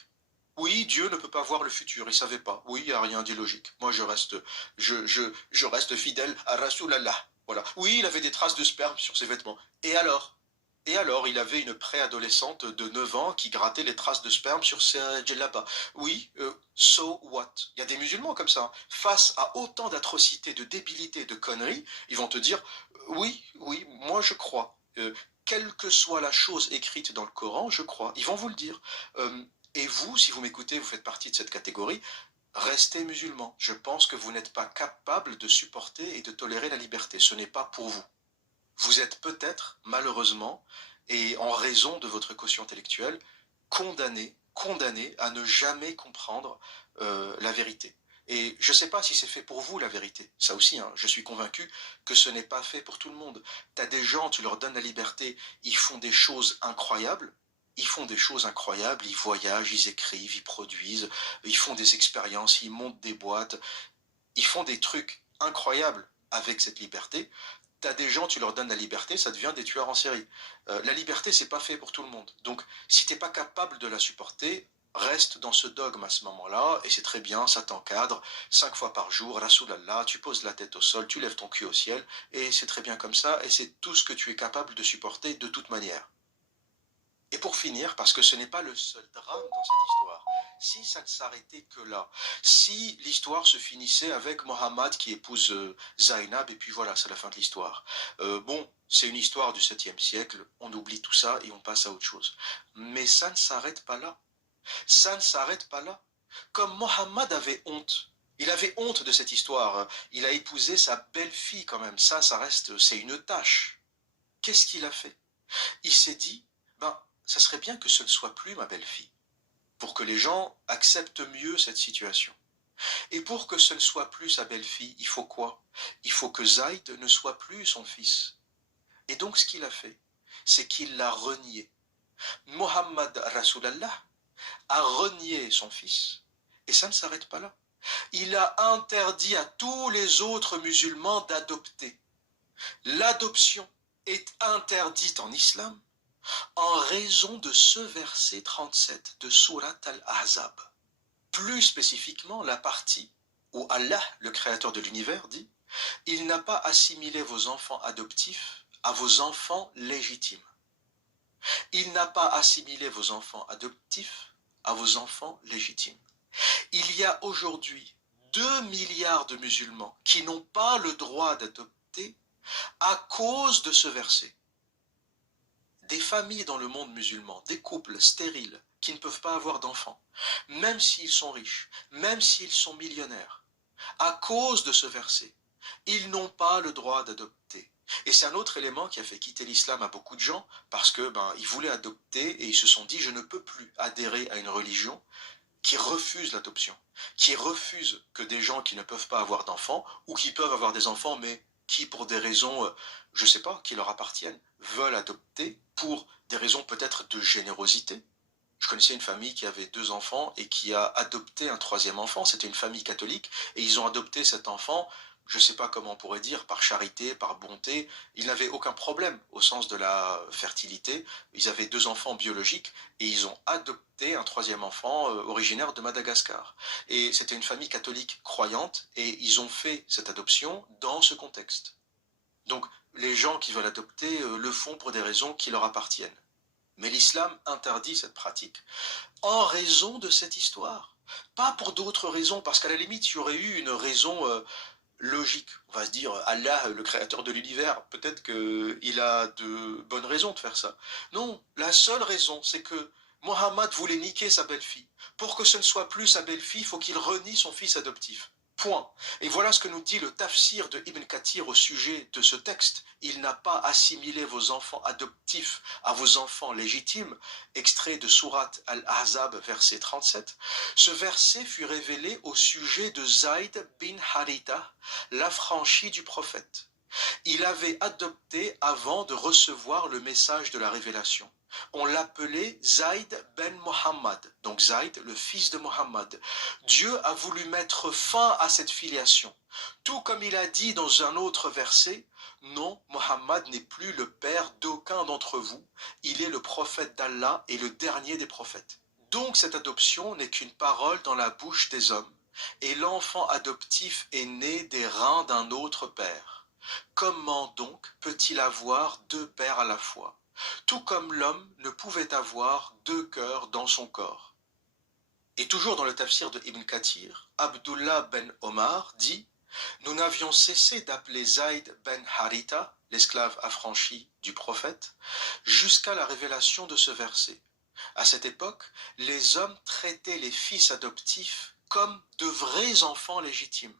Oui, Dieu ne peut pas voir le futur, il savait pas. Oui, il n'y a rien d'illogique. Moi, je reste fidèle à Rasulallah. Voilà. Oui, il avait des traces de sperme sur ses vêtements. Et alors? Et alors, il avait une préadolescente de 9 ans qui grattait les traces de sperme sur ses djellabas. Oui, so what? Il y a des musulmans comme ça. Face à autant d'atrocités, de débilités, de conneries, ils vont te dire, oui, oui, moi je crois. Quelle que soit la chose écrite dans le Coran, je crois. Ils vont vous le dire. Et vous, si vous m'écoutez, vous faites partie de cette catégorie, restez musulman. Je pense que vous n'êtes pas capable de supporter et de tolérer la liberté. Ce n'est pas pour vous. Vous êtes peut-être, malheureusement, et en raison de votre quotient intellectuel, condamné à ne jamais comprendre la vérité. Et je ne sais pas si c'est fait pour vous, la vérité. Ça aussi, hein, je suis convaincu que ce n'est pas fait pour tout le monde. Tu as des gens, tu leur donnes la liberté, ils font des choses incroyables. Ils font des choses incroyables, ils voyagent, ils écrivent, ils produisent, ils font des expériences, ils montent des boîtes, ils font des trucs incroyables avec cette liberté. T'as des gens, tu leur donnes la liberté, ça devient des tueurs en série. La liberté, c'est pas fait pour tout le monde. Donc, si t'es pas capable de la supporter, reste dans ce dogme à ce moment-là, et c'est très bien, ça t'encadre. 5 fois par jour, Rasulallah, tu poses la tête au sol, tu lèves ton cul au ciel, et c'est très bien comme ça, et c'est tout ce que tu es capable de supporter de toute manière. Et pour finir, parce que ce n'est pas le seul drame dans cette histoire, si ça ne s'arrêtait que là, si l'histoire se finissait avec Mohammed qui épouse Zainab, et puis voilà, c'est la fin de l'histoire. Bon, c'est une histoire du 7e siècle, on oublie tout ça et on passe à autre chose. Mais ça ne s'arrête pas là. Ça ne s'arrête pas là. Comme Mohammed avait honte, il avait honte de cette histoire, il a épousé sa belle-fille quand même, ça reste, c'est une tâche. Qu'est-ce qu'il a fait? Il s'est dit, ben, ça serait bien que ce ne soit plus ma belle-fille, pour que les gens acceptent mieux cette situation. Et pour que ce ne soit plus sa belle-fille, il faut quoi? Il faut que Zaïd ne soit plus son fils. Et donc ce qu'il a fait, c'est qu'il l'a renié. Mohammed Rasulallah a renié son fils. Et ça ne s'arrête pas là. Il a interdit à tous les autres musulmans d'adopter. L'adoption est interdite en islam en raison de ce verset 37 de Surat Al-Ahzab. Plus spécifiquement, la partie où Allah, le créateur de l'univers, dit « Il n'a pas assimilé vos enfants adoptifs à vos enfants légitimes. Il n'a pas assimilé vos enfants adoptifs à vos enfants légitimes. » Il y a aujourd'hui 2 milliards de musulmans qui n'ont pas le droit d'adopter à cause de ce verset. Des familles dans le monde musulman, des couples stériles qui ne peuvent pas avoir d'enfants, même s'ils sont riches, même s'ils sont millionnaires, à cause de ce verset, ils n'ont pas le droit d'adopter. Et c'est un autre élément qui a fait quitter l'islam à beaucoup de gens, parce que ils voulaient adopter et ils se sont dit je ne peux plus adhérer à une religion qui refuse l'adoption, qui refuse que des gens qui ne peuvent pas avoir d'enfants, ou qui peuvent avoir des enfants, mais qui, pour des raisons, je ne sais pas, qui leur appartiennent, veulent adopter pour des raisons peut-être de générosité. Je connaissais une famille qui avait 2 enfants et qui a adopté un 3e enfant. C'était une famille catholique et ils ont adopté cet enfant, je ne sais pas comment on pourrait dire, par charité, par bonté. Ils n'avaient aucun problème au sens de la fertilité. Ils avaient 2 enfants biologiques et ils ont adopté un 3e enfant originaire de Madagascar. Et c'était une famille catholique croyante et ils ont fait cette adoption dans ce contexte. Donc, les gens qui veulent adopter le font pour des raisons qui leur appartiennent. Mais l'islam interdit cette pratique en raison de cette histoire. Pas pour d'autres raisons, parce qu'à la limite, il y aurait eu une raison logique. On va se dire, Allah, le créateur de l'univers, peut-être qu'il a de bonnes raisons de faire ça. Non, la seule raison, c'est que Mohammed voulait niquer sa belle-fille. Pour que ce ne soit plus sa belle-fille, il faut qu'il renie son fils adoptif. Point. Et voilà ce que nous dit le tafsir de Ibn Kathir au sujet de ce texte. Il n'a pas assimilé vos enfants adoptifs à vos enfants légitimes, extrait de Sourate Al-Ahzab, verset 37. Ce verset fut révélé au sujet de Zayd bin Haritha, l'affranchi du prophète. Il avait adopté avant de recevoir le message de la révélation. On l'appelait Zayd ben Mohammed, donc Zayd, le fils de Mohammed. Dieu a voulu mettre fin à cette filiation. Tout comme il a dit dans un autre verset, non, Mohammed n'est plus le père d'aucun d'entre vous, il est le prophète d'Allah et le dernier des prophètes. Donc cette adoption n'est qu'une parole dans la bouche des hommes, et l'enfant adoptif est né des reins d'un autre père. Comment donc peut-il avoir deux pères à la fois, tout comme l'homme ne pouvait avoir deux cœurs dans son corps? Et toujours dans le tafsir de Ibn Kathir, Abdullah ben Omar dit « Nous n'avions cessé d'appeler Zayd ben Haritha, l'esclave affranchi du prophète, jusqu'à la révélation de ce verset. À cette époque, les hommes traitaient les fils adoptifs comme de vrais enfants légitimes.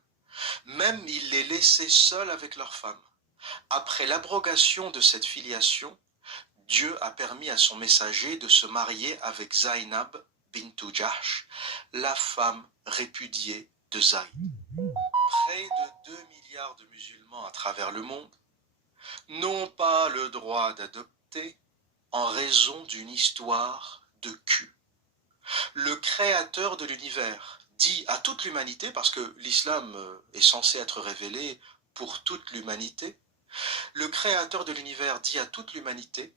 Même ils les laissaient seuls avec leurs femmes. Après l'abrogation de cette filiation, Dieu a permis à son messager de se marier avec Zainab bintu Jahsh, la femme répudiée de Zayd. Près de 2 milliards de musulmans à travers le monde n'ont pas le droit d'adopter en raison d'une histoire de cul. Le créateur de l'univers dit à toute l'humanité, parce que l'islam est censé être révélé pour toute l'humanité, le créateur de l'univers dit à toute l'humanité,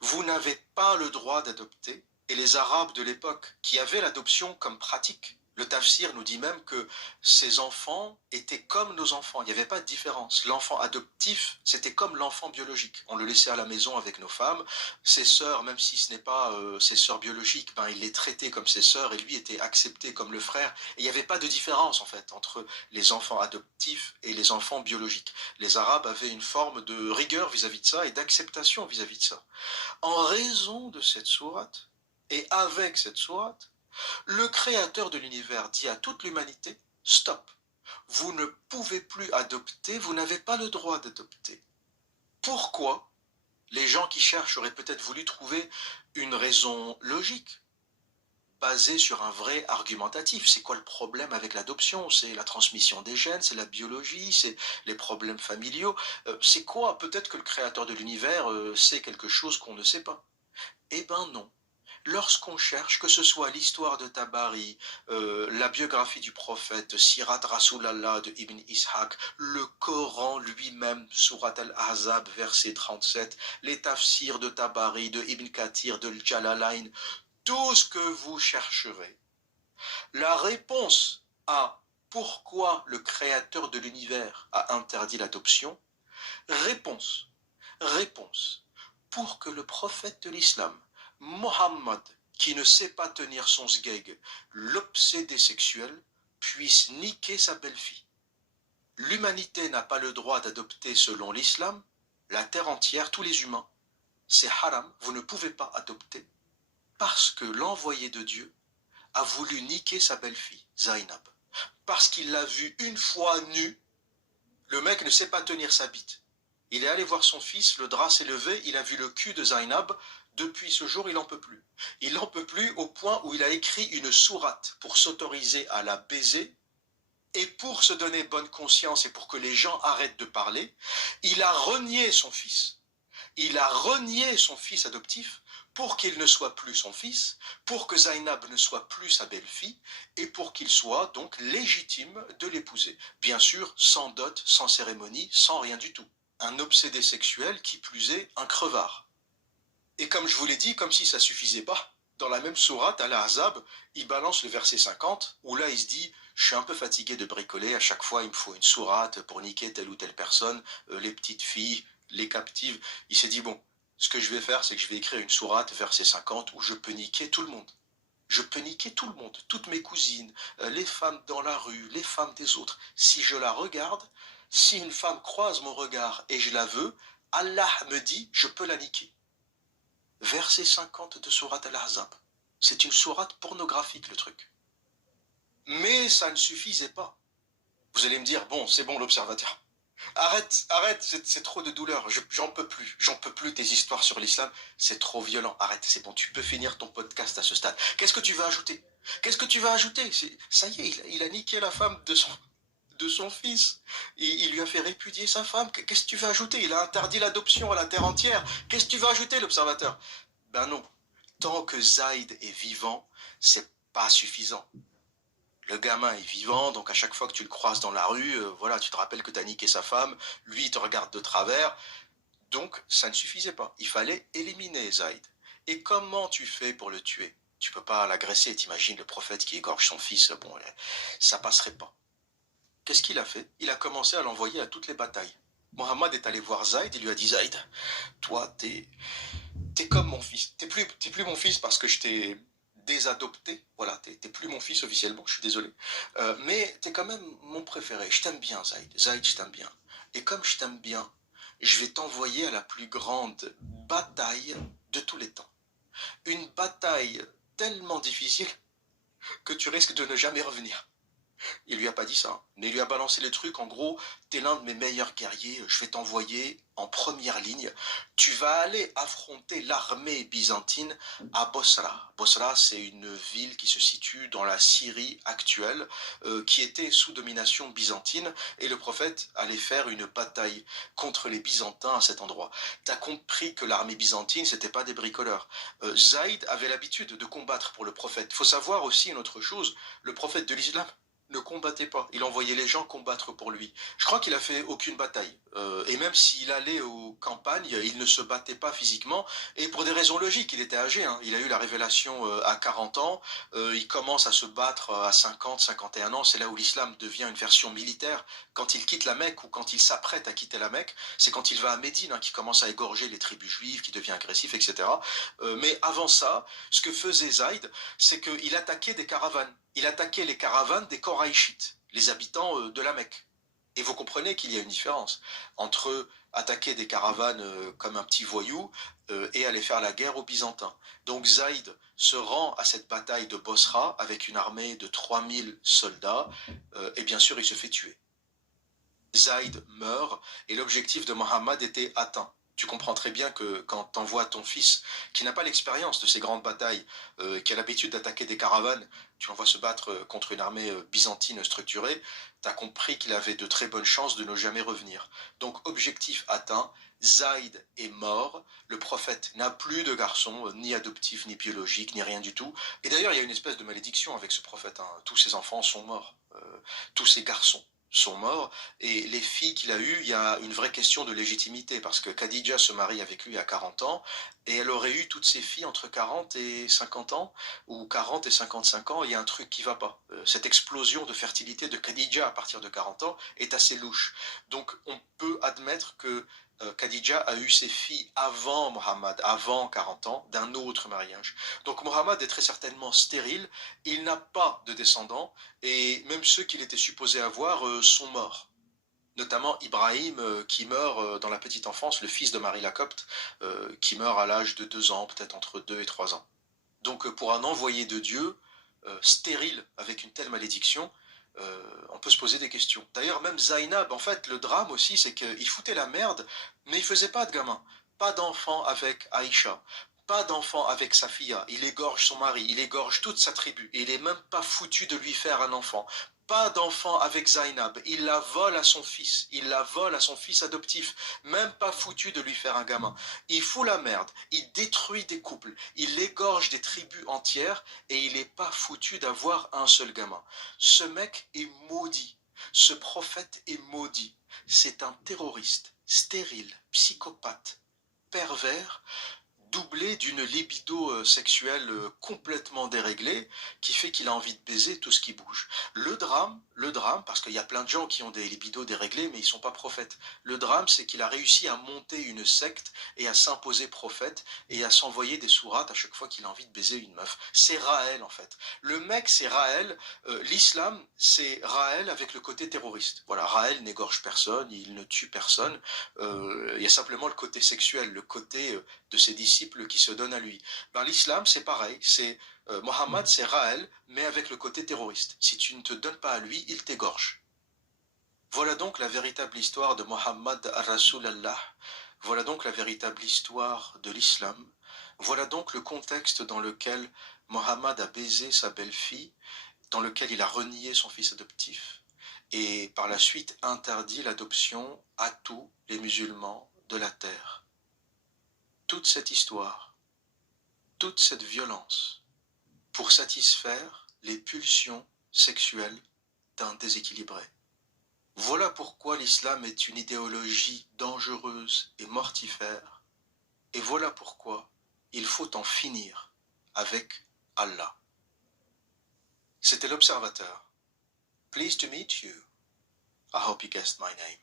vous n'avez pas le droit d'adopter. Et les Arabes de l'époque, qui avaient l'adoption comme pratique, le tafsir nous dit même que ces enfants étaient comme nos enfants, il n'y avait pas de différence. L'enfant adoptif, c'était comme l'enfant biologique. On le laissait à la maison avec nos femmes. Ses sœurs, même si ce n'est pas ses sœurs biologiques, ben, il les traitait comme ses sœurs et lui était accepté comme le frère. Et il n'y avait pas de différence en fait entre les enfants adoptifs et les enfants biologiques. Les Arabes avaient une forme de rigueur vis-à-vis de ça et d'acceptation vis-à-vis de ça. En raison de cette sourate, et avec cette sourate, le créateur de l'univers dit à toute l'humanité, stop, vous ne pouvez plus adopter, vous n'avez pas le droit d'adopter. Pourquoi? Les gens qui cherchent auraient peut-être voulu trouver une raison logique, basée sur un vrai argumentatif. C'est quoi le problème avec l'adoption? C'est la transmission des gènes, c'est la biologie, c'est les problèmes familiaux. C'est quoi? Peut-être que le créateur de l'univers sait quelque chose qu'on ne sait pas. Eh ben non. Lorsqu'on cherche, que ce soit l'histoire de Tabari, la biographie du prophète, Sirat Rasulallah de Ibn Ishaq, le Coran lui-même, Surat al-Ahzab, verset 37, les tafsirs de Tabari, de Ibn Kathir, de Jalalain, tout ce que vous chercherez, la réponse à pourquoi le créateur de l'univers a interdit l'adoption, réponse, pour que le prophète de l'islam, Mohammed, qui ne sait pas tenir son sgeg, l'obsédé sexuel, puisse niquer sa belle-fille. L'humanité n'a pas le droit d'adopter selon l'islam, la terre entière, tous les humains. C'est haram, vous ne pouvez pas adopter, parce que l'envoyé de Dieu a voulu niquer sa belle-fille, Zainab. Parce qu'il l'a vue une fois nue, le mec ne sait pas tenir sa bite. Il est allé voir son fils, le drap s'est levé, il a vu le cul de Zainab. Depuis ce jour, il n'en peut plus. Il n'en peut plus au point où il a écrit une sourate pour s'autoriser à la baiser. Et pour se donner bonne conscience et pour que les gens arrêtent de parler, il a renié son fils. Il a renié son fils adoptif pour qu'il ne soit plus son fils, pour que Zainab ne soit plus sa belle-fille, et pour qu'il soit donc légitime de l'épouser. Bien sûr, sans dot, sans cérémonie, sans rien du tout. Un obsédé sexuel, qui plus est, un crevard. Et comme je vous l'ai dit, comme si ça suffisait pas, dans la même sourate, Al-Ahzab, il balance le verset 50, où là il se dit « Je suis un peu fatigué de bricoler, à chaque fois il me faut une sourate pour niquer telle ou telle personne, les petites filles, les captives. Il s'est dit, bon, ce que je vais faire, c'est que je vais écrire une sourate, verset 50, où je peux niquer tout le monde. Je peux niquer tout le monde, toutes mes cousines, les femmes dans la rue, les femmes des autres. Si je la regarde, si une femme croise mon regard et je la veux, Allah me dit, je peux la niquer. Verset 50 de sourate Al-Ahzab. C'est une sourate pornographique, le truc. Mais ça ne suffisait pas. Vous allez me dire, bon, c'est bon l'observateur. Arrête, arrête, c'est trop de douleur, j'en peux plus tes histoires sur l'islam, c'est trop violent, arrête, c'est bon, tu peux finir ton podcast à ce stade. Qu'est-ce que tu vas ajouter? Qu'est-ce que tu vas ajouter? Ça y est, il a niqué la femme de son fils, il lui a fait répudier sa femme, qu'est-ce que tu vas ajouter? Il a interdit l'adoption à la terre entière, qu'est-ce que tu vas ajouter, l'observateur? Ben non, tant que Zaïd est vivant, c'est pas suffisant. Le gamin est vivant, donc à chaque fois que tu le croises dans la rue, voilà, tu te rappelles que tu as niqué sa femme, lui il te regarde de travers, donc ça ne suffisait pas. Il fallait éliminer Zaïd. Et comment tu fais pour le tuer? Tu peux pas l'agresser, t'imagines le prophète qui égorge son fils, bon, ça passerait pas. Qu'est-ce qu'il a fait? Il a commencé à l'envoyer à toutes les batailles. Mohammed est allé voir Zaïd, il lui a dit, Zaïd, toi t'es comme mon fils, t'es plus mon fils parce que je t'ai désadopté, voilà, t'es plus mon fils officiellement, je suis désolé, mais t'es quand même mon préféré, je t'aime bien Zaïd, je t'aime bien, et comme je t'aime bien, je vais t'envoyer à la plus grande bataille de tous les temps, une bataille tellement difficile que tu risques de ne jamais revenir. Il lui a pas dit ça, mais il lui a balancé les trucs. En gros, t'es l'un de mes meilleurs guerriers, je vais t'envoyer en première ligne. Tu vas aller affronter l'armée byzantine à Bosra. Bosra, c'est une ville qui se situe dans la Syrie actuelle, qui était sous domination byzantine, et le prophète allait faire une bataille contre les Byzantins à cet endroit. T'as compris que l'armée byzantine, c'était pas des bricoleurs. Zaïd avait l'habitude de combattre pour le prophète. Il faut savoir aussi une autre chose, le prophète de l'islam ne combattait pas. Il envoyait les gens combattre pour lui. Je crois qu'il a fait aucune bataille. Et même s'il allait aux campagnes, il ne se battait pas physiquement. Et pour des raisons logiques, il était âgé. Hein. Il a eu la révélation à 40 ans. Il commence à se battre à 50, 51 ans. C'est là où l'islam devient une version militaire. Quand il quitte la Mecque ou quand il s'apprête à quitter la Mecque, c'est quand il va à Médine qu'il commence à égorger les tribus juives, qui devient agressif, etc. Mais avant ça, ce que faisait Zaïd, c'est qu'il attaquait des caravanes. Il attaquait les caravanes des Koraïchites, les habitants de la Mecque. Et vous comprenez qu'il y a une différence entre attaquer des caravanes comme un petit voyou et aller faire la guerre aux Byzantins. Donc Zaïd se rend à cette bataille de Bosra avec une armée de 3000 soldats et bien sûr il se fait tuer. Zaïd meurt et l'objectif de Mohammed était atteint. Tu comprends très bien que quand tu envoies ton fils, qui n'a pas l'expérience de ces grandes batailles, qui a l'habitude d'attaquer des caravanes, tu l'envoies se battre contre une armée byzantine structurée, tu as compris qu'il avait de très bonnes chances de ne jamais revenir. Donc objectif atteint, Zaïd est mort, le prophète n'a plus de garçon, ni adoptif, ni biologique, ni rien du tout. Et d'ailleurs, il y a une espèce de malédiction avec ce prophète. Hein. Tous ses enfants sont morts, tous ses garçons sont morts, et les filles qu'il a eues, il y a une vraie question de légitimité, parce que Khadija se marie avec lui à 40 ans, et elle aurait eu toutes ses filles entre 40 et 50 ans, ou 40 et 55 ans, et il y a un truc qui va pas. Cette explosion de fertilité de Khadija à partir de 40 ans est assez louche. Donc on peut admettre que Khadija a eu ses filles avant Mohammed, avant 40 ans, d'un autre mariage. Donc Mohammed est très certainement stérile, il n'a pas de descendants, et même ceux qu'il était supposé avoir sont morts. Notamment Ibrahim qui meurt dans la petite enfance, le fils de Marie la Copte, qui meurt à l'âge de 2 ans, peut-être entre 2 et 3 ans. Donc pour un envoyé de Dieu, stérile, avec une telle malédiction, on peut se poser des questions. D'ailleurs, même Zainab, en fait, le drame aussi, c'est qu'il foutait la merde, mais il faisait pas de gamin. Pas d'enfant avec Aïcha, pas d'enfant avec Safiya. Il égorge son mari, il égorge toute sa tribu, et il est même pas foutu de lui faire un enfant. Pas d'enfant avec Zainab, il la vole à son fils, il la vole à son fils adoptif, même pas foutu de lui faire un gamin. Il fout la merde, il détruit des couples, il égorge des tribus entières, et il n'est pas foutu d'avoir un seul gamin. Ce mec est maudit. Ce prophète est maudit. C'est un terroriste, stérile, psychopathe, pervers, doublé d'une libido sexuelle complètement déréglée, qui fait qu'il a envie de baiser tout ce qui bouge. Le drame, parce qu'il y a plein de gens qui ont des libidos déréglés, mais ils sont pas prophètes. Le drame, c'est qu'il a réussi à monter une secte et à s'imposer prophète et à s'envoyer des sourates à chaque fois qu'il a envie de baiser une meuf. C'est Raël, en fait. Le mec, c'est Raël. L'islam, c'est Raël avec le côté terroriste. Voilà, Raël n'égorge personne, il ne tue personne. Il y a simplement le côté sexuel, le côté de ses disciples qui se donnent à lui. Ben, l'islam, c'est pareil. C'est Mohammed, c'est Raël, mais avec le côté terroriste. Si tu ne te donnes pas à lui, il t'égorge. Voilà donc la véritable histoire de Mohammed ar-Rasulallah. Voilà donc la véritable histoire de l'islam. Voilà donc le contexte dans lequel Mohammed a baisé sa belle-fille, dans lequel il a renié son fils adoptif, et par la suite interdit l'adoption à tous les musulmans de la terre. Toute cette histoire, toute cette violence, pour satisfaire les pulsions sexuelles d'un déséquilibré. Voilà pourquoi l'islam est une idéologie dangereuse et mortifère, et voilà pourquoi il faut en finir avec Allah. C'était l'Observateur. Pleased to meet you. I hope you guessed my name.